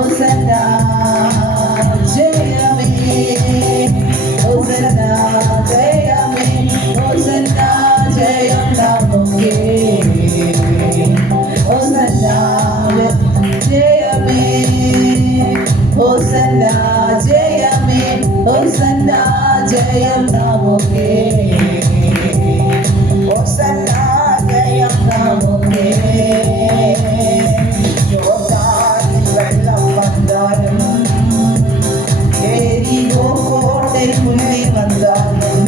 Hosanna ജയമേ Hosanna ജയമേ Hosanna ജയം നമുക്കേ Hosanna ജയമേ Hosanna ജയമേ Hosanna ജയം നമുക്കേ ഹോസന്നാ ജയം നമുക്കേ യോർദാനിൽ വെള്ളം വന്നാലും എരികോ കോട്ടை മുന്നേ വന്നാലും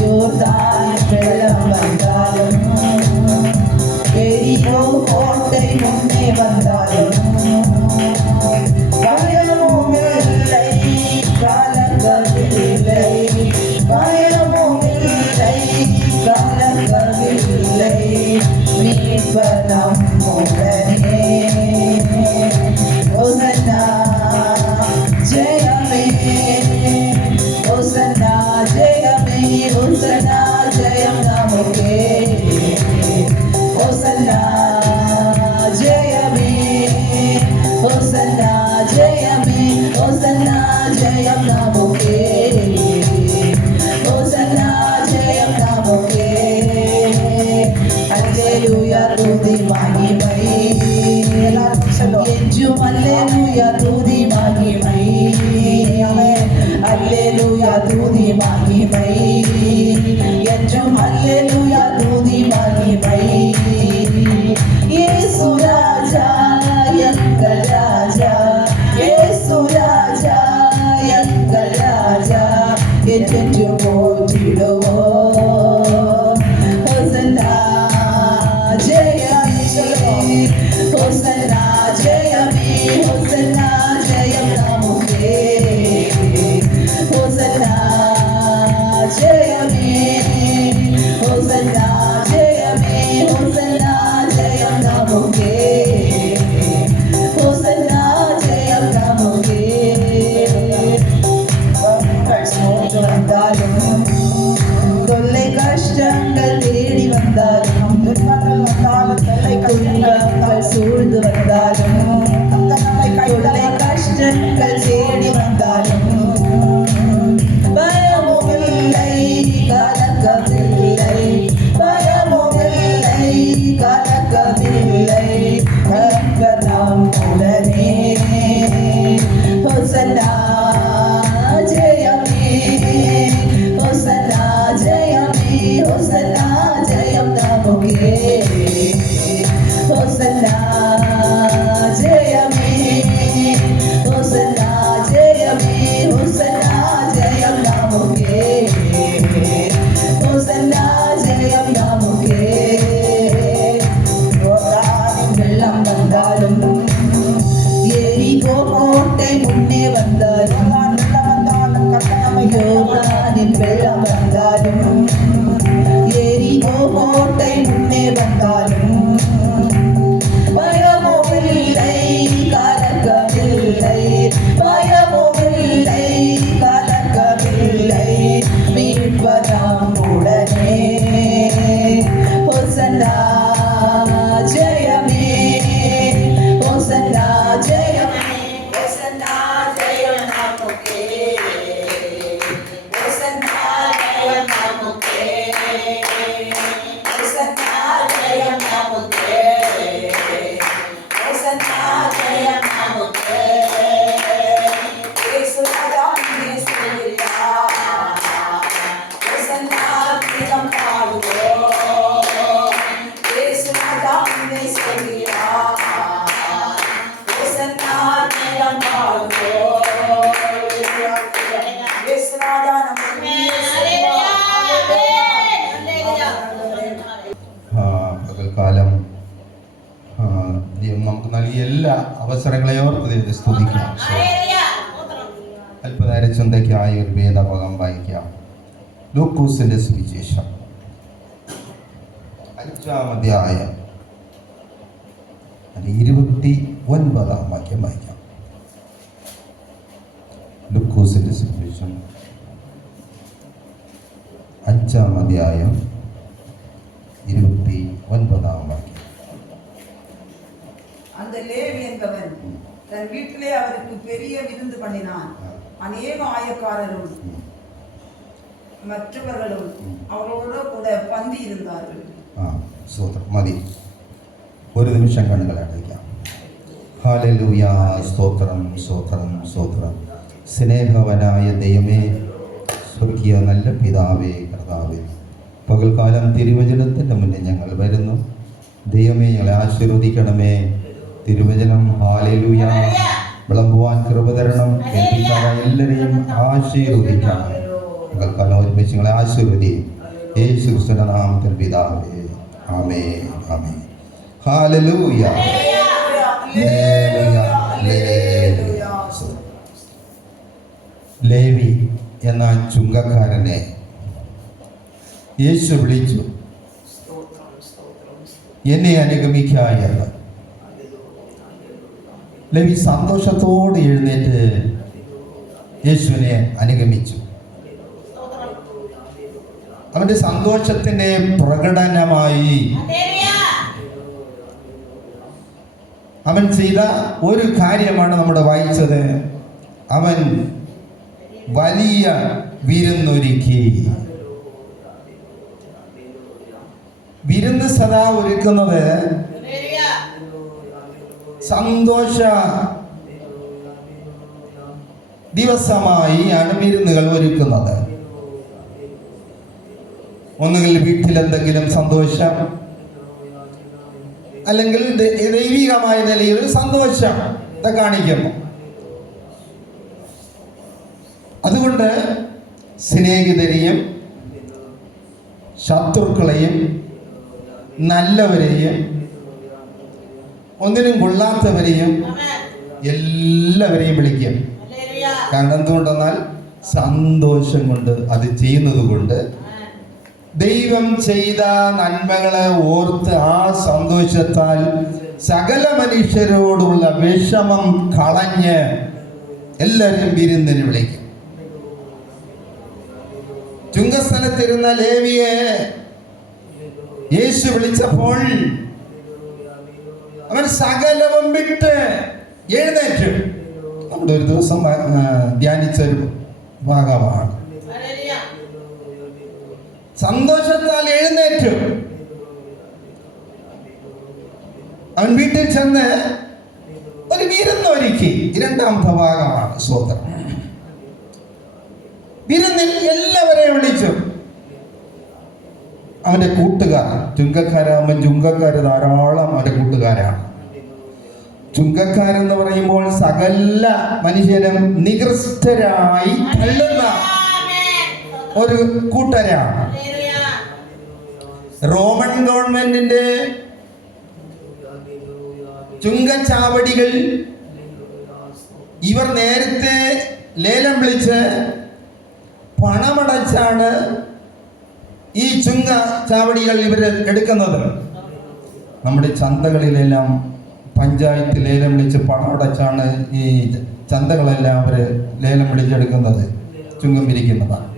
യോർദാനിൽ വെള്ളം വന്നാലും എരികോ കോട്ടை മുന്നേ വന്നാലും பயமுமில்லை கலங்கவில்லை பயமுமில்லை கலங்கவில்லை மீட்பர் நம்முடனே ஹோசன்னா ஜெயமே ஹோசன்னா ஜெயமே ஹோசன்னா ஜெயம் நமக்கே ஹோசன்னா ஜெயமே ஹோசன்னா ஜெயமே ஹோசன்னா ஜெயம் நமக்கே ஹோசன்னா ஜெயம் நமக்கே அல்லேலூயா துதி மகிமை என்றும் அல்லேலூயா துதி மகிமை அல்லேலூயா துதி மகிமை என்றும் அல்லேலூயா துதி மகிமை இயேசு ராஜா எங்கள் ராஜா இயேசு ராஜா எங்கள் ராஜா என்று போற்றிடுவோம் ஹோசன்னா ஜெயமே ஹோசன்னா ஜெயமே ஹோசன்னா ஜெயம் நமக்கே ஹோசன்னா ஜெயமே ஹோசன்னா ஜெயமே ஹோசன்னா ஜெயம் நமக்கே ஹோசன்னா ஜெயம் நமக்கே வந்தாலும் தொல்லை கஷ்டங்கள் தேடி வந்தாலும் துன்பங்கள் சூழ்ந்து வந்தாலும் தொல்லை கஷ்டங்கள் தேடி வந்தாலும் பயமுமில்லை கலக்கமில்லை பயமுமில்லை கலக்கமில்லை கலக்க நாம் உடனே ஹோசன்னா ஜெயமே ஹோசன்னா ஜெயமே ஹோசன்னா ஜெயம் நமக்கே ஹோசன்னா ஜெயமே ஹோசன்னா ஜெயமே ஹோசன்னா ஜெயம் நமக்கே ஹோசன்னா ஜெயம் நமக்கே யோர்தானில் வெள்ளம் வந்தாலும் எரிகோ கோட்டை முன்னே வந்தாலும் யோர்தானில் வெள்ளம் வந்தாலும் எரிகோ கோட்டை முன்னே வந்தாலும் பயமுமில்லை கலக்கமில்லை பயமுமில்லை கலக்கமில்லை மீட்பர் நம்முடனே ஹோசன்னா ஜெயமே ஹோசன்னா ஜெயமே ஹோசன்னா ஜெயம் நமக்கே ஹோசன்னா ஜெயம் நமக்கே ஹோசன்னா ஜெயம் நமக்கே ஹோசன்னா ஜெயம் நமக்கே இயேசு ராஜா இயேசுயா ஹோசன்னா கீதம் பாடுவோம் இயேசு ராஜா இயேசுயா ஹோசன்னா கீதம் பாடுவோம் இயேசு ராஜா நமக்கு പകൽക്കാലം ദൈവം നമുക്ക് നൽകിയ എല്ലാ അവസരങ്ങളെയും ഓർത്ത് ദൈവത്തെ സ്തുതിക്കാം. അല്പനേരം ചിന്തയ്ക്കായ ഒരു വേദഭാഗം വായിക്കാം. ലൂക്കോസിന്റെ സുവിശേഷം 5-ാം അധ്യായം 29-ാം വാക്യം വായിക്കാം. ലൂക്കോസിന്റെ സുവിശേഷം 5-ാം അധ്യായം 29-ാം വാക്യം. அந்த லேவி என்பவன் தன் வீட்டிலே அவருக்கு பெரிய விருந்து பண்ணினான். அநேக ஆயக்காரரும் மற்றவர்களும் அவர்களோட கூட பந்தி இருந்தார்கள். സ്തോത്രം. മതി, ഒരു നിമിഷം കണ്ണുകൾ അടയ്ക്കാം. ഹല്ലേലൂയ. സ്തോത്രം, സ്തോത്രം, സ്തോത്രം. സ്നേഹവനായ ദൈവമേ, സ്വർഗീയ നല്ല പിതാവേ, കർത്താവേ, പകൽക്കാലം തിരുവചനത്തിൻ്റെ മുന്നിൽ ഞങ്ങൾ വരുന്നു. ദൈവമേ, ഞങ്ങളെ ആശീർവദിക്കണമേ. തിരുവചനം ഹല്ലേലൂയ വിളമ്പുവാൻ കൃപ തരണം. കേൾപ്പിക്കാതെ എല്ലാവരെയും ആശീർവദിക്കണം. പകൽക്കാലം ഒരുമിച്ച് ഞങ്ങളെ ആശീർവദിയും. യേശു ക്രിസ്തുവിന്റെ നാമത്തിൽ പിതാവേ, ആമേൻ, ആമേൻ. ഹല്ലേലൂയ. ലേവി എന്ന ചുങ്കക്കാരനെ യേശു വിളിച്ചു, എന്നെ അനുഗമിക്ക എന്ന്. ലേവി സന്തോഷത്തോടെ എഴുന്നേറ്റ് യേശുവിനെ അനുഗമിച്ചു. അവന്റെ സന്തോഷത്തിന്റെ പ്രകടനമായി അവൻ ചെയ്ത ഒരു കാര്യമാണ് നമ്മുടെ വായിച്ചത്. അവൻ വലിയ വിരുന്നൊരുക്കി. വിരുന്ന് സദാ ഒരുക്കുന്നത് സന്തോഷ ദിവസമായി ആണ് വിരുന്നുകൾ ഒരുക്കുന്നത്. ഒന്നുകിൽ വീട്ടിൽ എന്തെങ്കിലും സന്തോഷം, അല്ലെങ്കിൽ ദൈവികമായ നിലയിൽ ഒരു സന്തോഷം കാണിക്കുന്നു. അതുകൊണ്ട് സ്നേഹിതരെയും ശത്രുക്കളെയും നല്ലവരെയും ഒന്നിനും കൊള്ളാത്തവരെയും എല്ലാവരെയും വിളിക്കും. കാരണം എന്തുകൊണ്ടെന്നാൽ സന്തോഷം കൊണ്ട് അത് ചെയ്യുന്നത് കൊണ്ട് ദൈവം ചെയ്ത നന്മകളെ ഓർത്ത് ആ സന്തോഷത്താൽ സകല മനുഷ്യരോടുള്ള വിഷമം കളഞ്ഞ് എല്ലാവരും വിരുന്നിന് വിളിക്കും. ചുങ്കസ്ഥലത്തിരുന്ന ലേവിയെ യേശു വിളിച്ചപ്പോൾ അവൻ സകലവും വിട്ട് എഴുന്നേറ്റു. നമ്മുടെ ഒരു ദിവസം ധ്യാനിച്ചൊരു ഭാഗമാണ്. സന്തോഷത്താൽ എഴുന്നേറ്റു. അവൻ വീട്ടിൽ ചെന്ന് ഒരു വിരുന്നൊരുക്കി. രണ്ടാമത്തെ ഭാഗമാണ് സ്തോത്രം. വിരുന്നിൽ എല്ലാവരെയും വിളിച്ചു. അവന്റെ കൂട്ടുകാർ, ചുങ്കക്കാരാകുമ്പോൾ ചുങ്കക്കാർ ധാരാളം അവന്റെ കൂട്ടുകാരാണ്. ചുങ്കക്കാരെന്ന് പറയുമ്പോൾ സകല മനുഷ്യരും നികൃഷ്ടരായി തള്ളുന്ന ഒരു കൂട്ടരാണ്. റോമൻ ഗവൺമെന്റിന്റെ ചുങ്കച്ചാവടികൾ ഇവർ നേരത്തെ ലേലം വിളിച്ച് പണമടച്ചാണ് ഈ ചുങ്ക ചാവടികൾ ഇവർ എടുക്കുന്നത്. നമ്മുടെ ചന്തകളിലെല്ലാം പഞ്ചായത്ത് ലേലം വിളിച്ച് പണമടച്ചാണ് ഈ ചന്തകളെല്ലാം അവർ ലേലം വിളിച്ചെടുക്കുന്നത്, ചുങ്കം പിരിക്കുന്നതാണ്.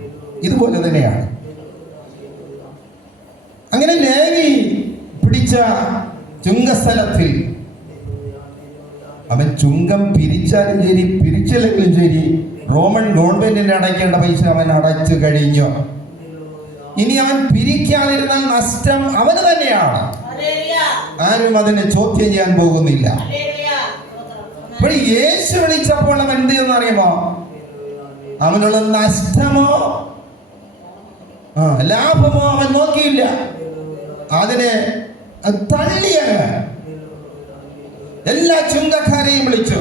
ഇതുപോലെ തന്നെയാണ്. അങ്ങനെ ലേവി പിടിച്ച ചുങ്കസ്ഥലത്തിൽ അവൻ ചുങ്കം പിരിച്ചാലും ശരി പിരിച്ചില്ലെങ്കിലും ശരി റോമൻ ഗവൺമെന്റിന് അടയ്ക്കേണ്ട പൈസ അവൻ അടച്ചു കഴിഞ്ഞു. ഇനി അവൻ പിരിക്കാതിരുന്നാൽ നഷ്ടം അവന് തന്നെയാണ്. ആരും അതിനെ ചോദ്യം ചെയ്യാൻ പോകുന്നില്ല. അപ്പോൾ യേശു വിളിച്ചപ്പോൾ അവൻ എന്ത് ചെയ്യുന്നറിയുമോ? അവനുള്ള നഷ്ടമോ ലാഭമോ അവൻ നോക്കിയില്ല. അതിനെ തള്ളിയാണ്. എല്ലാ ചുങ്കക്കാരെയും വിളിച്ചു,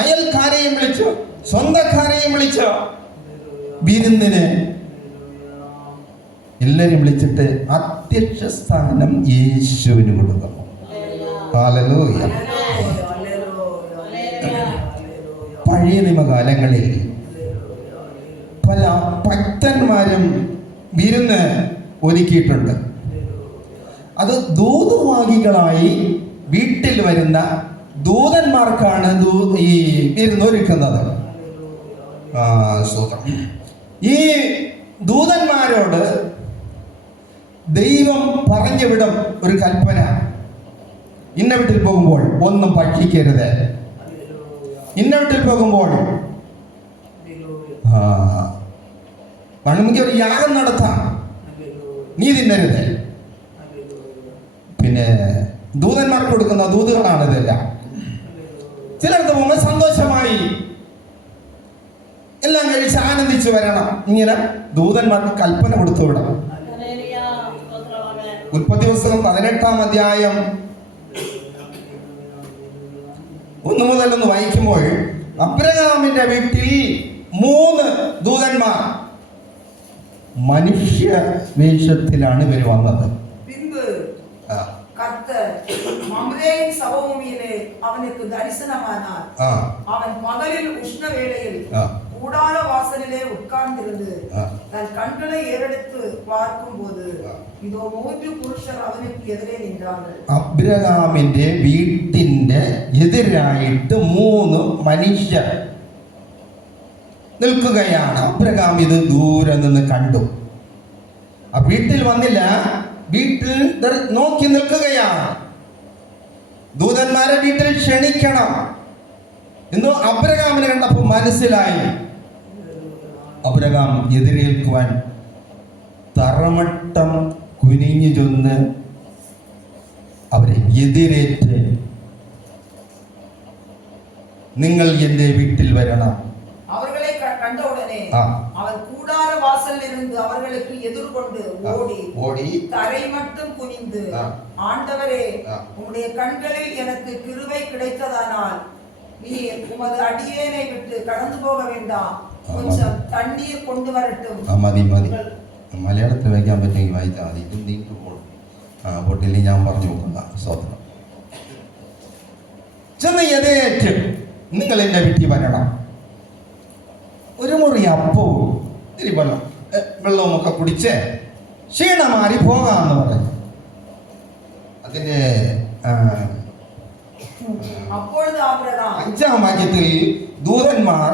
അയൽക്കാരെയും വിളിച്ചു, സ്വന്തക്കാരെയും വിളിച്ചു. വിരുന്നിന് എല്ലാവരും വിളിച്ചിട്ട് അധ്യക്ഷ സ്ഥാനം യേശുവിന് കൊടുക്കുന്നു. ഹല്ലേലൂയ. പഴയ നിയമകാലങ്ങളിൽ പല ഭക്തന്മാരും വിരുന്ന് ഒരുക്കിയിട്ടുണ്ട്. അത് ദൂതവാഹികളായി വീട്ടിൽ വരുന്ന ദൂതന്മാർക്കാണ് ഈ വിരുന്ന് ഒരുക്കുന്നത്. ഈ ദൂതന്മാരോട് ദൈവം പറഞ്ഞു വിടും ഒരു കൽപ്പന. ഇന്ന വീട്ടിൽ പോകുമ്പോൾ ഒന്നും ഭക്ഷിക്കരുത്. ഇന്ന വീട്ടിൽ പോകുമ്പോൾ വേണമെങ്കിൽ ഒരു യാഗം നടത്താം, നീ തിന്നരുത്. പിന്നെ ദൂതന്മാർക്ക് കൊടുക്കുന്ന ദൂതുകളാണ് ഇതെല്ലാം. ചിലർക്ക് പോകുമ്പോൾ സന്തോഷമായി എല്ലാം കഴിച്ച് ആനന്ദിച്ച് വരണം. ഇങ്ങനെ ദൂതന്മാർക്ക് കൽപ്പന കൊടുത്തു വിടണം. ഉൽപ്പത്തി പുസ്തകം 18-ാം അധ്യായം 1 മുതൽ 1 വായിക്കുമ്പോൾ അബ്രഹാമിന്റെ വീട്ടിൽ 3 ദൂതന്മാർ മനുഷ്യ വേഷത്തിലാണ് ഇവർ വന്നത്. பின்பு கர்த்தர் மம்ரேயின் சபபூமியிலே அவனுக்கு தரிசனமானார். அவன் பகலில் உஷ்ண வேளையில் கூடார வாசலிலே உட்கார்ந்திருந்து தன் கண்களை ஏறெடுத்து பார்க்கும்போது இதோ 3 പുരുഷർ അവനുക്ക് എതിരെ നിன்றார்கள். അബ്രഹാമിന്റെ വീട്ടിന്റെ എതിരായിട്ട് 3 മനുഷ്യർ നിൽക്കുകയാണ്. അബ്രഹാം ഇത് ദൂരെ നിന്ന് കണ്ടു. ആ വീട്ടിൽ വന്നില്ല, വീട്ടിൽ നോക്കി നിൽക്കുകയാണ്. ദൂതന്മാരെ വീട്ടിൽ ക്ഷണിക്കണം എന്ന് അബ്രഹാമിനെ കണ്ടപ്പോൾ മനസ്സിലായി. അബ്രഹാം എതിരേൽക്കുവാൻ തറമട്ടം കുനിഞ്ഞു ചെന്ന് അവരെ എതിരേറ്റ്, നിങ്ങൾ എൻ്റെ വീട്ടിൽ വരണം. அவர்களை கண்ட உடனே அவன் கூடார வாசலில் இருந்து அவர்களுக்கு எதிர்கொண்டு ஓடி தரை மட்டும் குனிந்து, ஆண்டவரே, உம்முடைய கண்களில் எனக்கு கிருபை கிடைத்ததானால் நீர் உமது அடியேனை விட்டு கடந்து போக வேண்டாம், கொஞ்சம் தண்ணீர் கொண்டு வரட்டும். മതി മലയാളത്തിൽ വായിക്കാൻ പറ്റുമെങ്കിൽ വായിച്ചാൽ മതി. ഇത് നീണ്ടു പോകും. പൊട്ടില്ല, ഞാൻ പറഞ്ഞു പോകുന്ന സ്വന്തം ചെന്ന് എതേറ്റ് നിങ്ങൾ എൻ്റെ വീട്ടിൽ വരണം. ഒരു മുറി അപ്പവും ഇത്തിരി വെള്ളവും ഒക്കെ കുടിച്ച് ക്ഷീണം മാറി പോകാമെന്ന് പറഞ്ഞു. അതിന്റെ 5-ാം വാക്യത്തിൽ ദൂതന്മാർ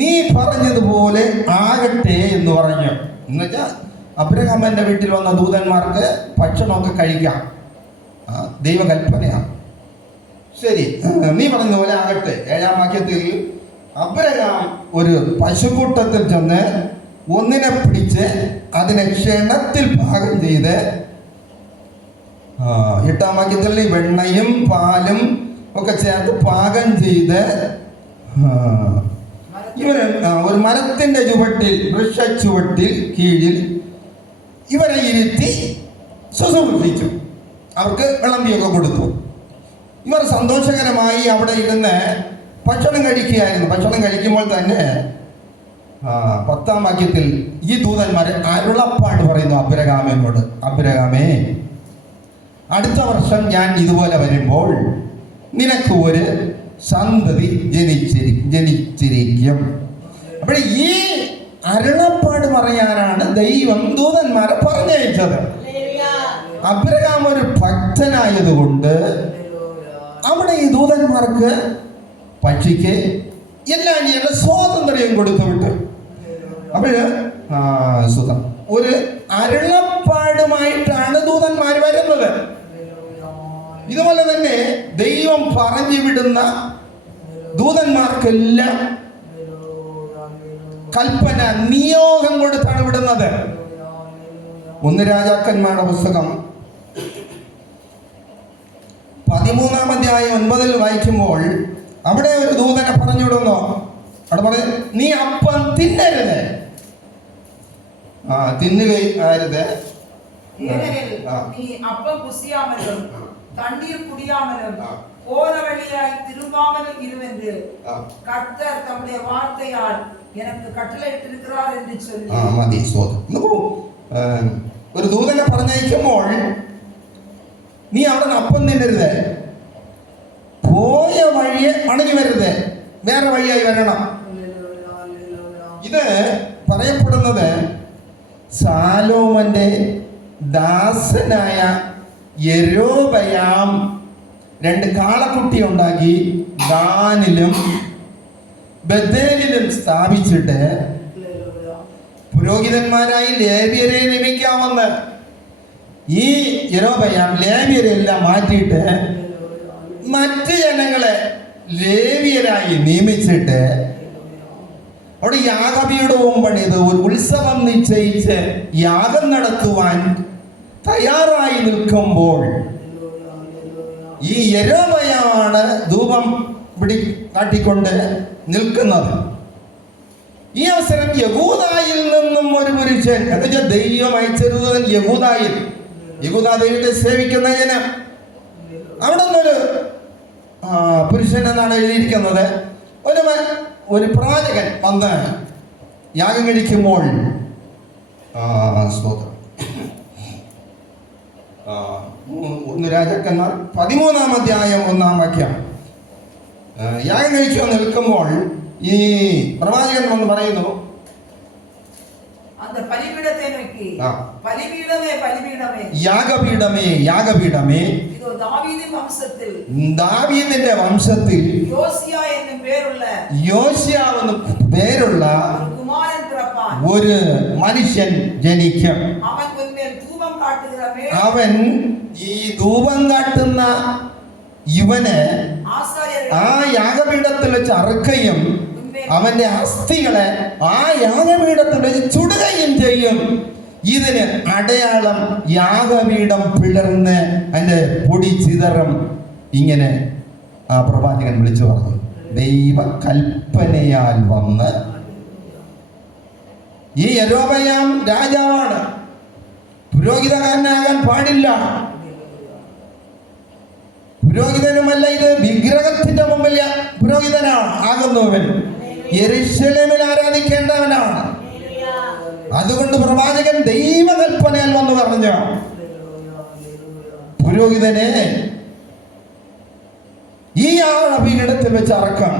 നീ പറഞ്ഞതുപോലെ ആകട്ടെ എന്ന് പറഞ്ഞു. എന്നുവെച്ചാൽ അബ്രഹാമിന്റെ വീട്ടിൽ വന്ന ദൂതന്മാർക്ക് ഭക്ഷണമൊക്കെ കഴിക്കാം, ദൈവകൽപ്പനയാണ്. ശരി, നീ പറഞ്ഞതുപോലെ ആകട്ടെ. 7-ാം വാക്യത്തിൽ അബ്രഹാം ഒരു പശുക്കൂട്ടത്തിൽ ചെന്ന് ഒന്നിനെ പിടിച്ച് അതിനെ ക്ഷണത്തിൽ പാകം ചെയ്ത്, 8-ാം വാക്യത്തിൽ വെണ്ണയും പാലും ഒക്കെ ചേർത്ത് പാകം ചെയ്ത് ഇവര് ഒരു മരത്തിന്റെ ചുവട്ടിൽ, വൃക്ഷച്ചുവട്ടിൽ കീഴിൽ ഇവരെ ഇരുത്തി ശുശ്രൂഷിച്ചു. അവർക്ക് വിളമ്പിയൊക്കെ കൊടുത്തു. ഇവർ സന്തോഷകരമായി അവിടെ ഇരുന്ന് ഭക്ഷണം കഴിക്കുകയായിരുന്നു. ഭക്ഷണം കഴിക്കുമ്പോൾ തന്നെ 10-ാം വാക്യത്തിൽ ഈ ദൂതന്മാരെ അരുളപ്പാട് പറയുന്നു അബ്രഹാമിനോട്, അബ്രഹാമേ, അടുത്ത വർഷം ഞാൻ ഇതുപോലെ വരുമ്പോൾ നിനക്ക് ഒരു സന്തതി ജനിച്ചിരിക്കും. അപ്പോൾ ഈ അരുളപ്പാട് പറയാനാണ് ദൈവം ദൂതന്മാരെ പറഞ്ഞയച്ചത്. അബ്രഹാം ഒരു ഭക്തനായതുകൊണ്ട് അവിടെ ഈ ദൂതന്മാർക്ക് പക്ഷിക്ക് എല്ലാം ചെയ്യേണ്ട സ്വാതന്ത്ര്യം കൊടുത്തു വിട്ടു. അപ്പോഴ് ഒരു അരുളപ്പാടുമായിട്ടാണ് ദൂതന്മാർ വരുന്നത്. ഇതുപോലെ തന്നെ ദൈവം പറഞ്ഞു വിടുന്ന ദൂതന്മാർക്കെല്ലാം കൽപ്പന, നിയോഗം കൊടുത്താണ് വിടുന്നത്. 1 രാജാക്കന്മാരുടെ പുസ്തകം 13-ാം അധ്യായം 9 വായിക്കുമ്പോൾ അവിടെ ഒരു ദൂതനെ പറഞ്ഞു വിടുന്നു. അവിടെ പറഞ്ഞു, നീ അപ്പം തിന്നരുത്, തിന്നുകയരുത്, നീ അപ്പം പുസിയാമലും தண்ணீர் குடியாமலும் போற வழியாய் திரும்பாமலும் இருவென்று கர்த்தர் தம்முடைய வார்த்தையால் எனக்கு കട്ടളയിട്ടിരിக்கிறார் എന്ന് ചൊല്ലി. മതി. ഒരു ദൂതനെ പറഞ്ഞയക്കുമ്പോൾ നീ അവിടെ അപ്പം തിന്നരുത്, പോയ വഴിയെ മടങ്ങി വരരുത്, വേറെ വഴിയായി വരണം. ഇത് പറയപ്പെടുന്നത് സാലോമന്റെ ദാസനായ യെരോബയാം 2 കാളക്കുട്ടി ഉണ്ടാക്കി ദാനിലും ബഥേലിലും സ്ഥാപിച്ചിട്ട് പുരോഹിതന്മാരായി ലേവ്യരെ നിയമിക്കാമെന്ന് ഈ യെരോബയാം ലേവ്യരെല്ലാം മാറ്റിയിട്ട് മറ്റ് ജനങ്ങളെ ലേവ്യരായി നിയമിച്ചിട്ട് അവിടെ യാഗപീഠവും പണിത് ഒരു ഉത്സവം നിശ്ചയിച്ച് യാഗം നടത്തുവാൻ തയ്യാറായി നിൽക്കുമ്പോൾ ഈ യൊരോബെയാമാണ് ധൂപം കാട്ടിക്കൊണ്ട് നിൽക്കുന്നത്. ഈ അവസരം യഹൂദായിൽ നിന്നും ഒരു പുരുഷൻ, എന്നുവെച്ചാൽ ദൈവം അയച്ചൊരു യഹൂദായിൽ, യഹൂദാ ദൈവത്തെ സേവിക്കുന്ന ജനം, അവിടെ നിന്നൊരു പുരുഷൻ എന്നാണ് എഴുതിയിരിക്കുന്നത്. ഒരു പ്രവാചകൻ വന്ന് യാഗം കഴിക്കുമ്പോൾ സ്തോത്രം 1 രാജാക്കന്മാർ 13-ാം അധ്യായം 1-ാം വാക്യം. യാഗം കഴിച്ചു നിൽക്കുമ്പോൾ ഈ പ്രവാചകൻ വന്ന് പറയുന്നു, യാഗപീഠമേ യാഗപീഠമേ, ദാവീദിന്റെ വംശത്തിൽ യോശിയാവെന്ന് പേരുള്ള ഒരു മനുഷ്യൻ ജനിക്കും. അവൻ ഈ ധൂപം കാട്ടുന്ന ഇവന് ആ യാഗപീഠത്തിൽ വെച്ച് അറുക്കുകയും അവന്റെ അസ്ഥികളെ ആ യാഗപീഠത്തിൽ വെച്ച് ചുടുകയും ചെയ്യും. ഇതിന് അടയാളം യാഗപീഠം പിളർന്ന് അതിന്റെ പൊടി ചിതറും. ഇങ്ങനെ ആ പ്രവാചകൻ വിളിച്ചു പറഞ്ഞു. ദൈവ കൽപ്പനയാൽ വന്ന് ഈ യൊരോബെയാം രാജാവാണ്, പുരോഹിതകാരനാകാൻ പാടില്ല, പുരോഹിതനുമല്ല, ഇത് വിഗ്രഹത്തിന്റെ മുമ്പിൽ പുരോഹിതനാണ് ആകുന്നവൻ, യെരൂശലേമിൽ ആരാധിക്കേണ്ടവനാണ്. അതുകൊണ്ട് പ്രവാചകൻ ദൈവകൽപ്പനയാൽ വന്ന് പറഞ്ഞു, പുരോഹിതനെ ഈ യാഗപീഠത്തിൽ വെച്ച് അറക്കാം,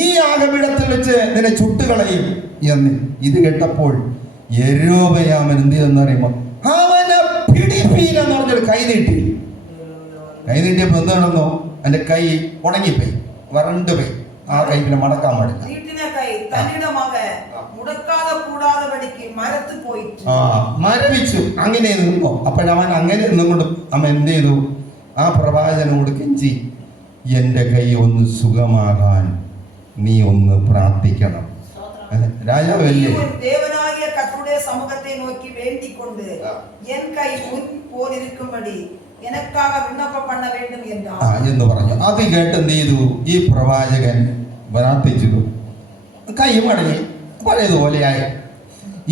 ഈ യാഗപീഠത്തിൽ വെച്ച് നിന്നെ ചുട്ടുകളയും എന്ന്. ഇത് കേട്ടപ്പോൾ യൊരോബെയാമൻ എന്ത് ചെയ്തെന്നറിയുമോ, അവനെ പിടിപ്പീൻ എന്ന് പറഞ്ഞൊരു കൈ നീട്ടിയപ്പോ എന്ത് നടന്നു, എന്റെ കൈ ഉണങ്ങിപ്പോയി, വരണ്ടുപോയി. ആ കൈ പിന്നെ മടക്കാൻ പാടില്ല. മരവിച്ചു. അങ്ങനെ നിന്നോ. അപ്പോഴവൻ അങ്ങനെ നിന്നുകൊണ്ട് അവൻ എന്ത് ചെയ്തു, ആ പ്രവാചകനോട് കെഞ്ചി, എന്റെ കൈ ഒന്ന് സുഖമാകാൻ നീ ഒന്ന് പ്രാർത്ഥിക്കണം. രാജാവല്ലേ, ദേവനായ കർത്താവിന്റെ സമുഖത്തെ നോക്കി വേണ്ടിക്കൊണ്ട് എൻ കൈ മുൻ പോലിരിക്കുമ്പടി എനക്കാக വിണ്ണപ്പം பண்ண வேண்டும் എന്ന് പറഞ്ഞു. അത് കേട്ട് എന്ത് ചെയ്തു, ഈ പ്രവാചകൻ പ്രാർത്ഥിച്ചു, കൈ മടങ്ങി പഴയതുപോലെയായി.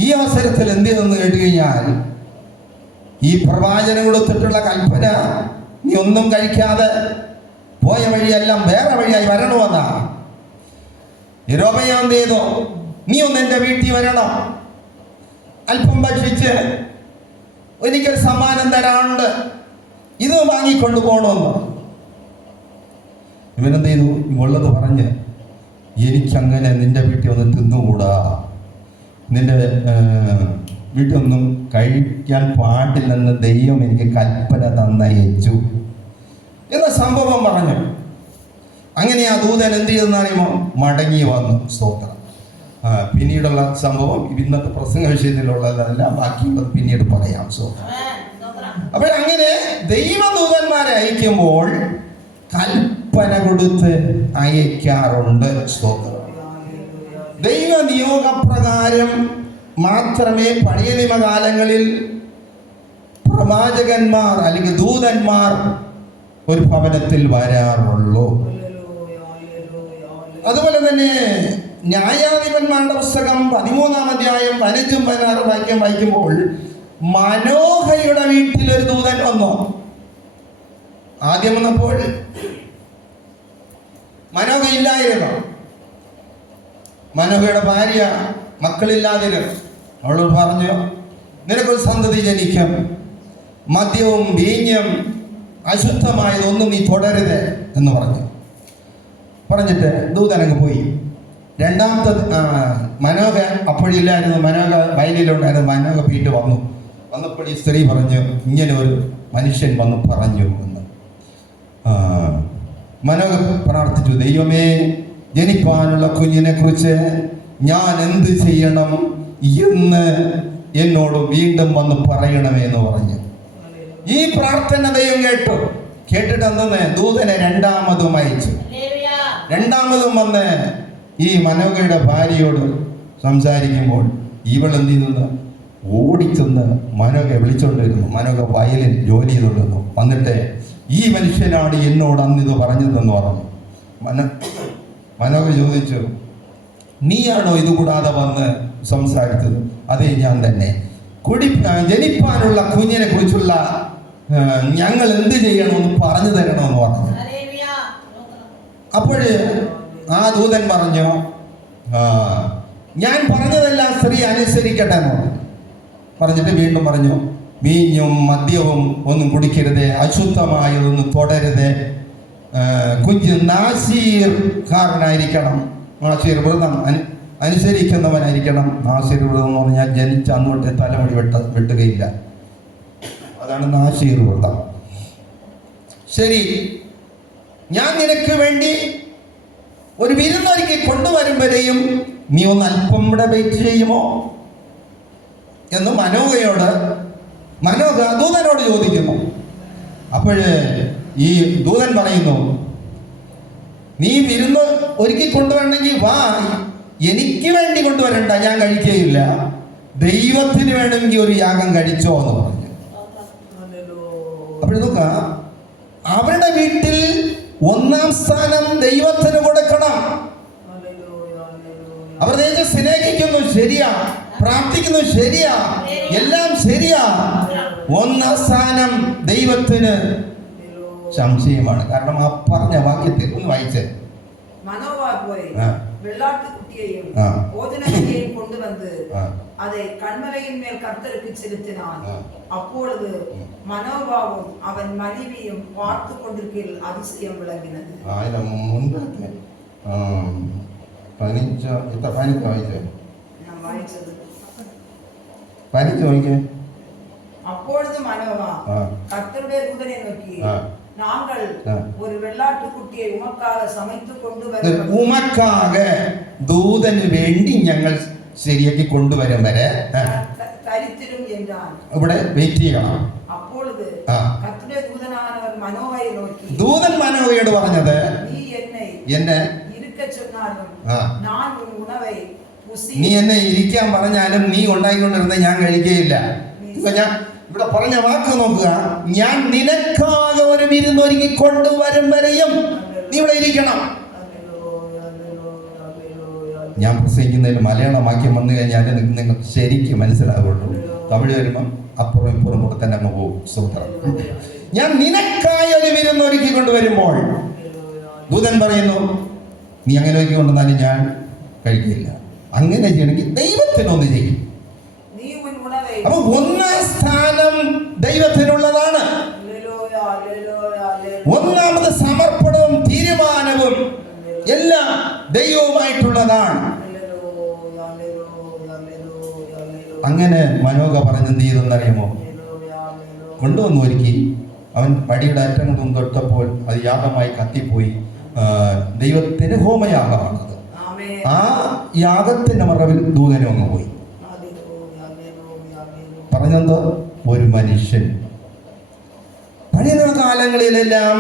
ഈ അവസരത്തിൽ എന്ത് ചെയ്തെന്ന് കേട്ട് കഴിഞ്ഞാൽ, ഈ പ്രവാചകൻ കൊടുത്തിട്ടുള്ള കൽപ്പന നീ ഒന്നും കഴിക്കാതെ പോയ വഴിയെല്ലാം വേറെ വഴിയായി വരണമെന്നാ. യൊരോബെയാം എന്ത് ചെയ്തു, നീ ഒന്ന് എൻ്റെ വീട്ടിൽ വരണം, അല്പം ഭക്ഷിച്ച് എനിക്കൊരു സമ്മാനം തരാനുണ്ട്, ഇത് വാങ്ങിക്കൊണ്ടു പോകണമെന്ന്. ഇവനെന്ത് ചെയ്തു, ഉള്ളത് പറഞ്ഞ്, എനിക്കങ്ങനെ നിന്റെ വീട്ടിൽ ഒന്ന് തിന്നുകൂടാ, നിന്റെ വീട്ടിലൊന്നും കഴിക്കാൻ പാടില്ലെന്ന് ദൈവം എനിക്ക് കൽപ്പന തന്നയച്ചു എന്ന സംഭവം പറഞ്ഞു. അങ്ങനെ ആ ദൂതൻ എന്ത് ചെയ്തെന്ന് അറിയുമോ, മടങ്ങി വന്നു. സ്തോത്രം. പിന്നീടുള്ള സംഭവം ഇന്നത്തെ പ്രസംഗ വിഷയത്തിലുള്ളതല്ല, ബാക്കിയുള്ളത് പിന്നീട് പറയാം. സ്തോത്രം. അപ്പോൾ അങ്ങനെ ദൈവദൂതന്മാരെ അയക്കുമ്പോൾ കൽപ്പന കൊടുത്ത് അയക്കാറുണ്ട്. സ്തോത്രം. ദൈവ നിയോഗപ്രകാരം മാത്രമേ പഴയ നിയമകാലങ്ങളിൽ പ്രവാചകന്മാർ അല്ലെങ്കിൽ ദൂതന്മാർ ഒരു ഭവനത്തിൽ വരാറുള്ളൂ. അതുപോലെ തന്നെ ന്യായാധിപന്മാരുടെ പുസ്തകം 13-ാം അധ്യായം 15-16 വാക്യം വായിക്കുമ്പോൾ മനോഹയുടെ വീട്ടിൽ ഒരു ദൂതൻ വന്നു. ആദ്യം വന്നപ്പോൾ മനോഹ ഇല്ലായിരുന്നു. മനോഹയുടെ ഭാര്യ മക്കളില്ലാതിരുന്നു. അവളോട് പറഞ്ഞു, നിനക്കൊരു സന്തതി ജനിക്കും, മദ്യവും വീഞ്ഞും അശുദ്ധമായതൊന്നും നീ തുടരുത് എന്ന് പറഞ്ഞിട്ട് ദൂതനങ്ങ് പോയി. രണ്ടാമത്തെ മനോഹ അപ്പോഴില്ലായിരുന്നു, മനോഹ വയലിലുണ്ടായിരുന്നു. മനോഹ വീട്ടിൽ വന്നപ്പോൾ ഈ സ്ത്രീ പറഞ്ഞു, ഇങ്ങനെ ഒരു മനുഷ്യൻ വന്ന് പറഞ്ഞു എന്ന്. മനോഹ പ്രാർത്ഥിച്ചു, ദൈവമേ, ജനിപ്പാനുള്ള കുഞ്ഞിനെ കുറിച്ച് ഞാൻ എന്ത് ചെയ്യണം എന്ന് എന്നോട് വീണ്ടും വന്ന് പറയണമേ എന്ന് പറഞ്ഞു. ഈ പ്രാർത്ഥന ദൈവം കേട്ടിട്ട് അന്ന് ദൂതനെ രണ്ടാമതും അയച്ചു. രണ്ടാമതും വന്ന് ഈ മനോഹയുടെ ഭാര്യയോട് സംസാരിക്കുമ്പോൾ ഇവൾ എന്ത് ചെയ്തു? ഓടിച്ചെന്ന് മനോഹയെ വിളിച്ചോണ്ടിരുന്നു. മനോഹ വയലിൽ ജോലി ചെയ്തുകൊണ്ടിരുന്നു. വന്നിട്ട് ഈ മനുഷ്യനാണ് എന്നോട് അന്നിത് പറഞ്ഞതെന്ന് പറഞ്ഞു. മനോഹ ചോദിച്ചു, നീയാണോ ഇത് കൂടാതെ വന്ന് സംസാരിച്ചത്? അതേ, ഞാൻ തന്നെ. ജനിപ്പാനുള്ള കുഞ്ഞിനെ കുറിച്ചുള്ള ഞങ്ങൾ എന്ത് ചെയ്യണമെന്ന് പറഞ്ഞു തരണമെന്ന് പറഞ്ഞു. അപ്പോൾ ആ ദൂതൻ പറഞ്ഞു, ഞാൻ പറഞ്ഞതെല്ലാം സ്ത്രീ അനുസരിക്കട്ടെ എന്ന് പറഞ്ഞു. പറഞ്ഞിട്ട് വീണ്ടും പറഞ്ഞു, വീഞ്ഞും മദ്യവും ഒന്നും കുടിക്കരുത്, അശുദ്ധമായതൊന്നും തുടരുത്, കുഞ്ഞ് നാസീർക്കാരനായിരിക്കണം, നാസീർ വ്രതം അനുസരിക്കുന്നവനായിരിക്കണം. നാസീർ വ്രതം എന്ന് പറഞ്ഞാൽ ജനിച്ച അന്ന് തൊട്ട് തലമുടി വെട്ടുകയില്ല, അതാണ് നാസീർ വ്രതം. ശരി, ഞാൻ നിനക്ക് വേണ്ടി ഒരു വിരുന്നൊരുക്കി കൊണ്ടുവരും വരെയും നീ ഒന്ന് അല്പം ഇവിടെ വെയിറ്റ് ചെയ്യുമോ എന്ന് മനോഹ ദൂതനോട് ചോദിക്കുന്നു. അപ്പോഴ് ഈ ദൂതൻ പറയുന്നു, നീ വിരുന്ന് ഒരുക്കി കൊണ്ടുവരണമെങ്കിൽ വാ, എനിക്ക് വേണ്ടി കൊണ്ടുവരണ്ട, ഞാൻ കഴിക്കുകയില്ല, ദൈവത്തിന് വേണമെങ്കിൽ ഒരു യാഗം കഴിച്ചോ എന്ന് പറഞ്ഞു. അപ്പോൾ നോക്ക, അവരുടെ വീട്ടിൽ ഒന്നാം സ്ഥാനം ദൈവത്തിന് കൊടുക്കണം. അവർ ദൈവത്തെ സ്നേഹിക്കുന്നു, ശരിയാ, പ്രാർത്ഥിക്കുന്നു, ശരിയാ, എല്ലാം ശരിയാ. ഒന്നാം സ്ഥാനം ദൈവത്തിന് സംശയമാണ്. കാരണം ആ പറഞ്ഞ വാക്യത്തിൽ ഒന്ന് വായിച്ചേ. മനോവാ പോയി വെള്ളാട്ടുകുട്ടിയെയും ഭോജനത്തെയും കൊണ്ടുവന്ന് அதை கண்மலையின் மேல் கர்த்தருக்கு செலுத்தினான். அப்பொழுது மனோபாவும் அவன் மனைவியும் பார்த்து கொண்டிருக்கையில் அதிசயம் விளங்கினது. அப்பொழுது மனோவா கர்த்தருடைய தூதனை நோக்கி, நாங்கள் ஒரு வெள்ளாட்டுக்குட்டியை உமக்காக சமைத்து கொண்டு வர, ഉമക്കാക ദൂതന് വേണ്ടി ഞങ്ങൾ ശരിയാക്കി കൊണ്ടുവരും വരെ തരിത്തിരും என்றான். ഇവിടെ വെയിറ്റ് ചെയ്യണം. அப்பொழுது கர்த்தருடைய தூதனானவர் மனோவாயை நோக்கி, ദൂതൻ മനോവയോട് പറഞ്ഞത്, നീ എന്നെ இருக்க சொன்னாலும் நான் உன் உணவை புசி, നീ എന്നെ ഇരിക്കാൻ പറഞ്ഞാലും നീ ഉണ്ടായിക്കൊണ്ടിരുന്ന ഞാൻ കഴിക്കുകയില്ല. ഞാൻ ഇവിടെ പറഞ്ഞ വാക്ക് നോക്കുക, ഞാൻ നിനക്കാകെ ഒരു വിരുന്നൊരുക്കി കൊണ്ടുവരും വരെയും നീ ഇവിടെ ഇരിക്കണം. ഞാൻ പ്രസംഗിക്കുന്നതിൽ മലയാളം വാക്യം വന്നു കഴിഞ്ഞാൽ നിങ്ങൾ ശരിക്കും മനസ്സിലാവുള്ളൂ. തമിഴ് വരുമ്പം അപ്പുറം ഇപ്പുറം കൂടെ തന്നെ അങ്ങ് പോകും. സൂത്രം, ഞാൻ നിനക്കായി ഒരു വിരുന്നൊരുക്കി കൊണ്ടുവരുമ്പോൾ ദൂതൻ പറയുന്നു, നീ അങ്ങനെ ഒരുക്കി കൊണ്ടുവന്നാലും ഞാൻ കഴിക്കില്ല. അങ്ങനെ ചെയ്യണമെങ്കിൽ ദൈവത്തിനൊന്ന് ചെയ്യും. അപ്പൊ ഒന്നാം സ്ഥാനം ദൈവത്തിനുള്ളതാണ്. ഒന്നാമത് സമർപ്പണവും തീരുമാനവും എല്ലാം ദൈവവുമായിട്ടുള്ളതാണ്. അങ്ങനെ മനോഹ പറഞ്ഞ് എന്ത് ചെയ്തെന്നറിയുമോ? കൊണ്ടുവന്ന് ഒരുക്കി. അവൻ വടിയുടെ അറ്റം കൊണ്ടും തൊട്ടപ്പോൾ അത് യാഗമായി കത്തിപ്പോയി. ദൈവത്തിന് ഹോമയാഗമാണത്. ആ യാഗത്തിന്റെ മറവിൽ ദൂതനും അങ്ങ് പോയി. പറഞ്ഞെന്തോ? ഒരു മനുഷ്യൻ. പഴയ കാലങ്ങളിലെല്ലാം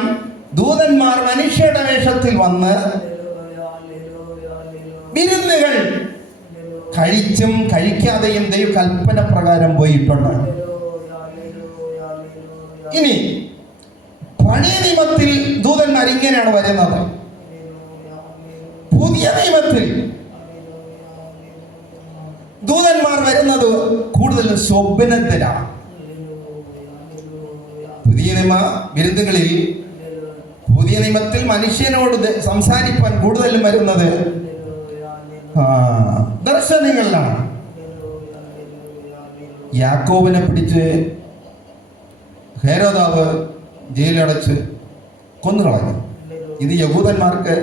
ദൂതന്മാർ മനുഷ്യരുടെ വേഷത്തിൽ വന്ന് വിരുന്നുകൾ കഴിച്ചും കഴിക്കാതെയും ദൈവ കൽപ്പന പ്രകാരം പോയിട്ടുണ്ട്. ഇനി പഴയ നിയമത്തിൽ ദൂതന്മാർ ഇങ്ങനെയാണ് വരുന്നത്. പുതിയ നിയമത്തിൽ ദൂതന്മാർ വരുന്നത് കൂടുതൽ സ്വപ്നത്തിലാണ്. പുതിയ നിയമ വിരുന്നുകളിൽ പുതിയ നിയമത്തിൽ മനുഷ്യനോട് സംസാരിക്കാൻ കൂടുതലും വരുന്നത് ദർശനങ്ങളിലാണ്. യാക്കോബിനെ പിടിച്ച് ഹേരോദാവ് ജയിലടച്ച് കൊന്നുകളഞ്ഞു. ഇത് യഹൂദന്മാർക്ക്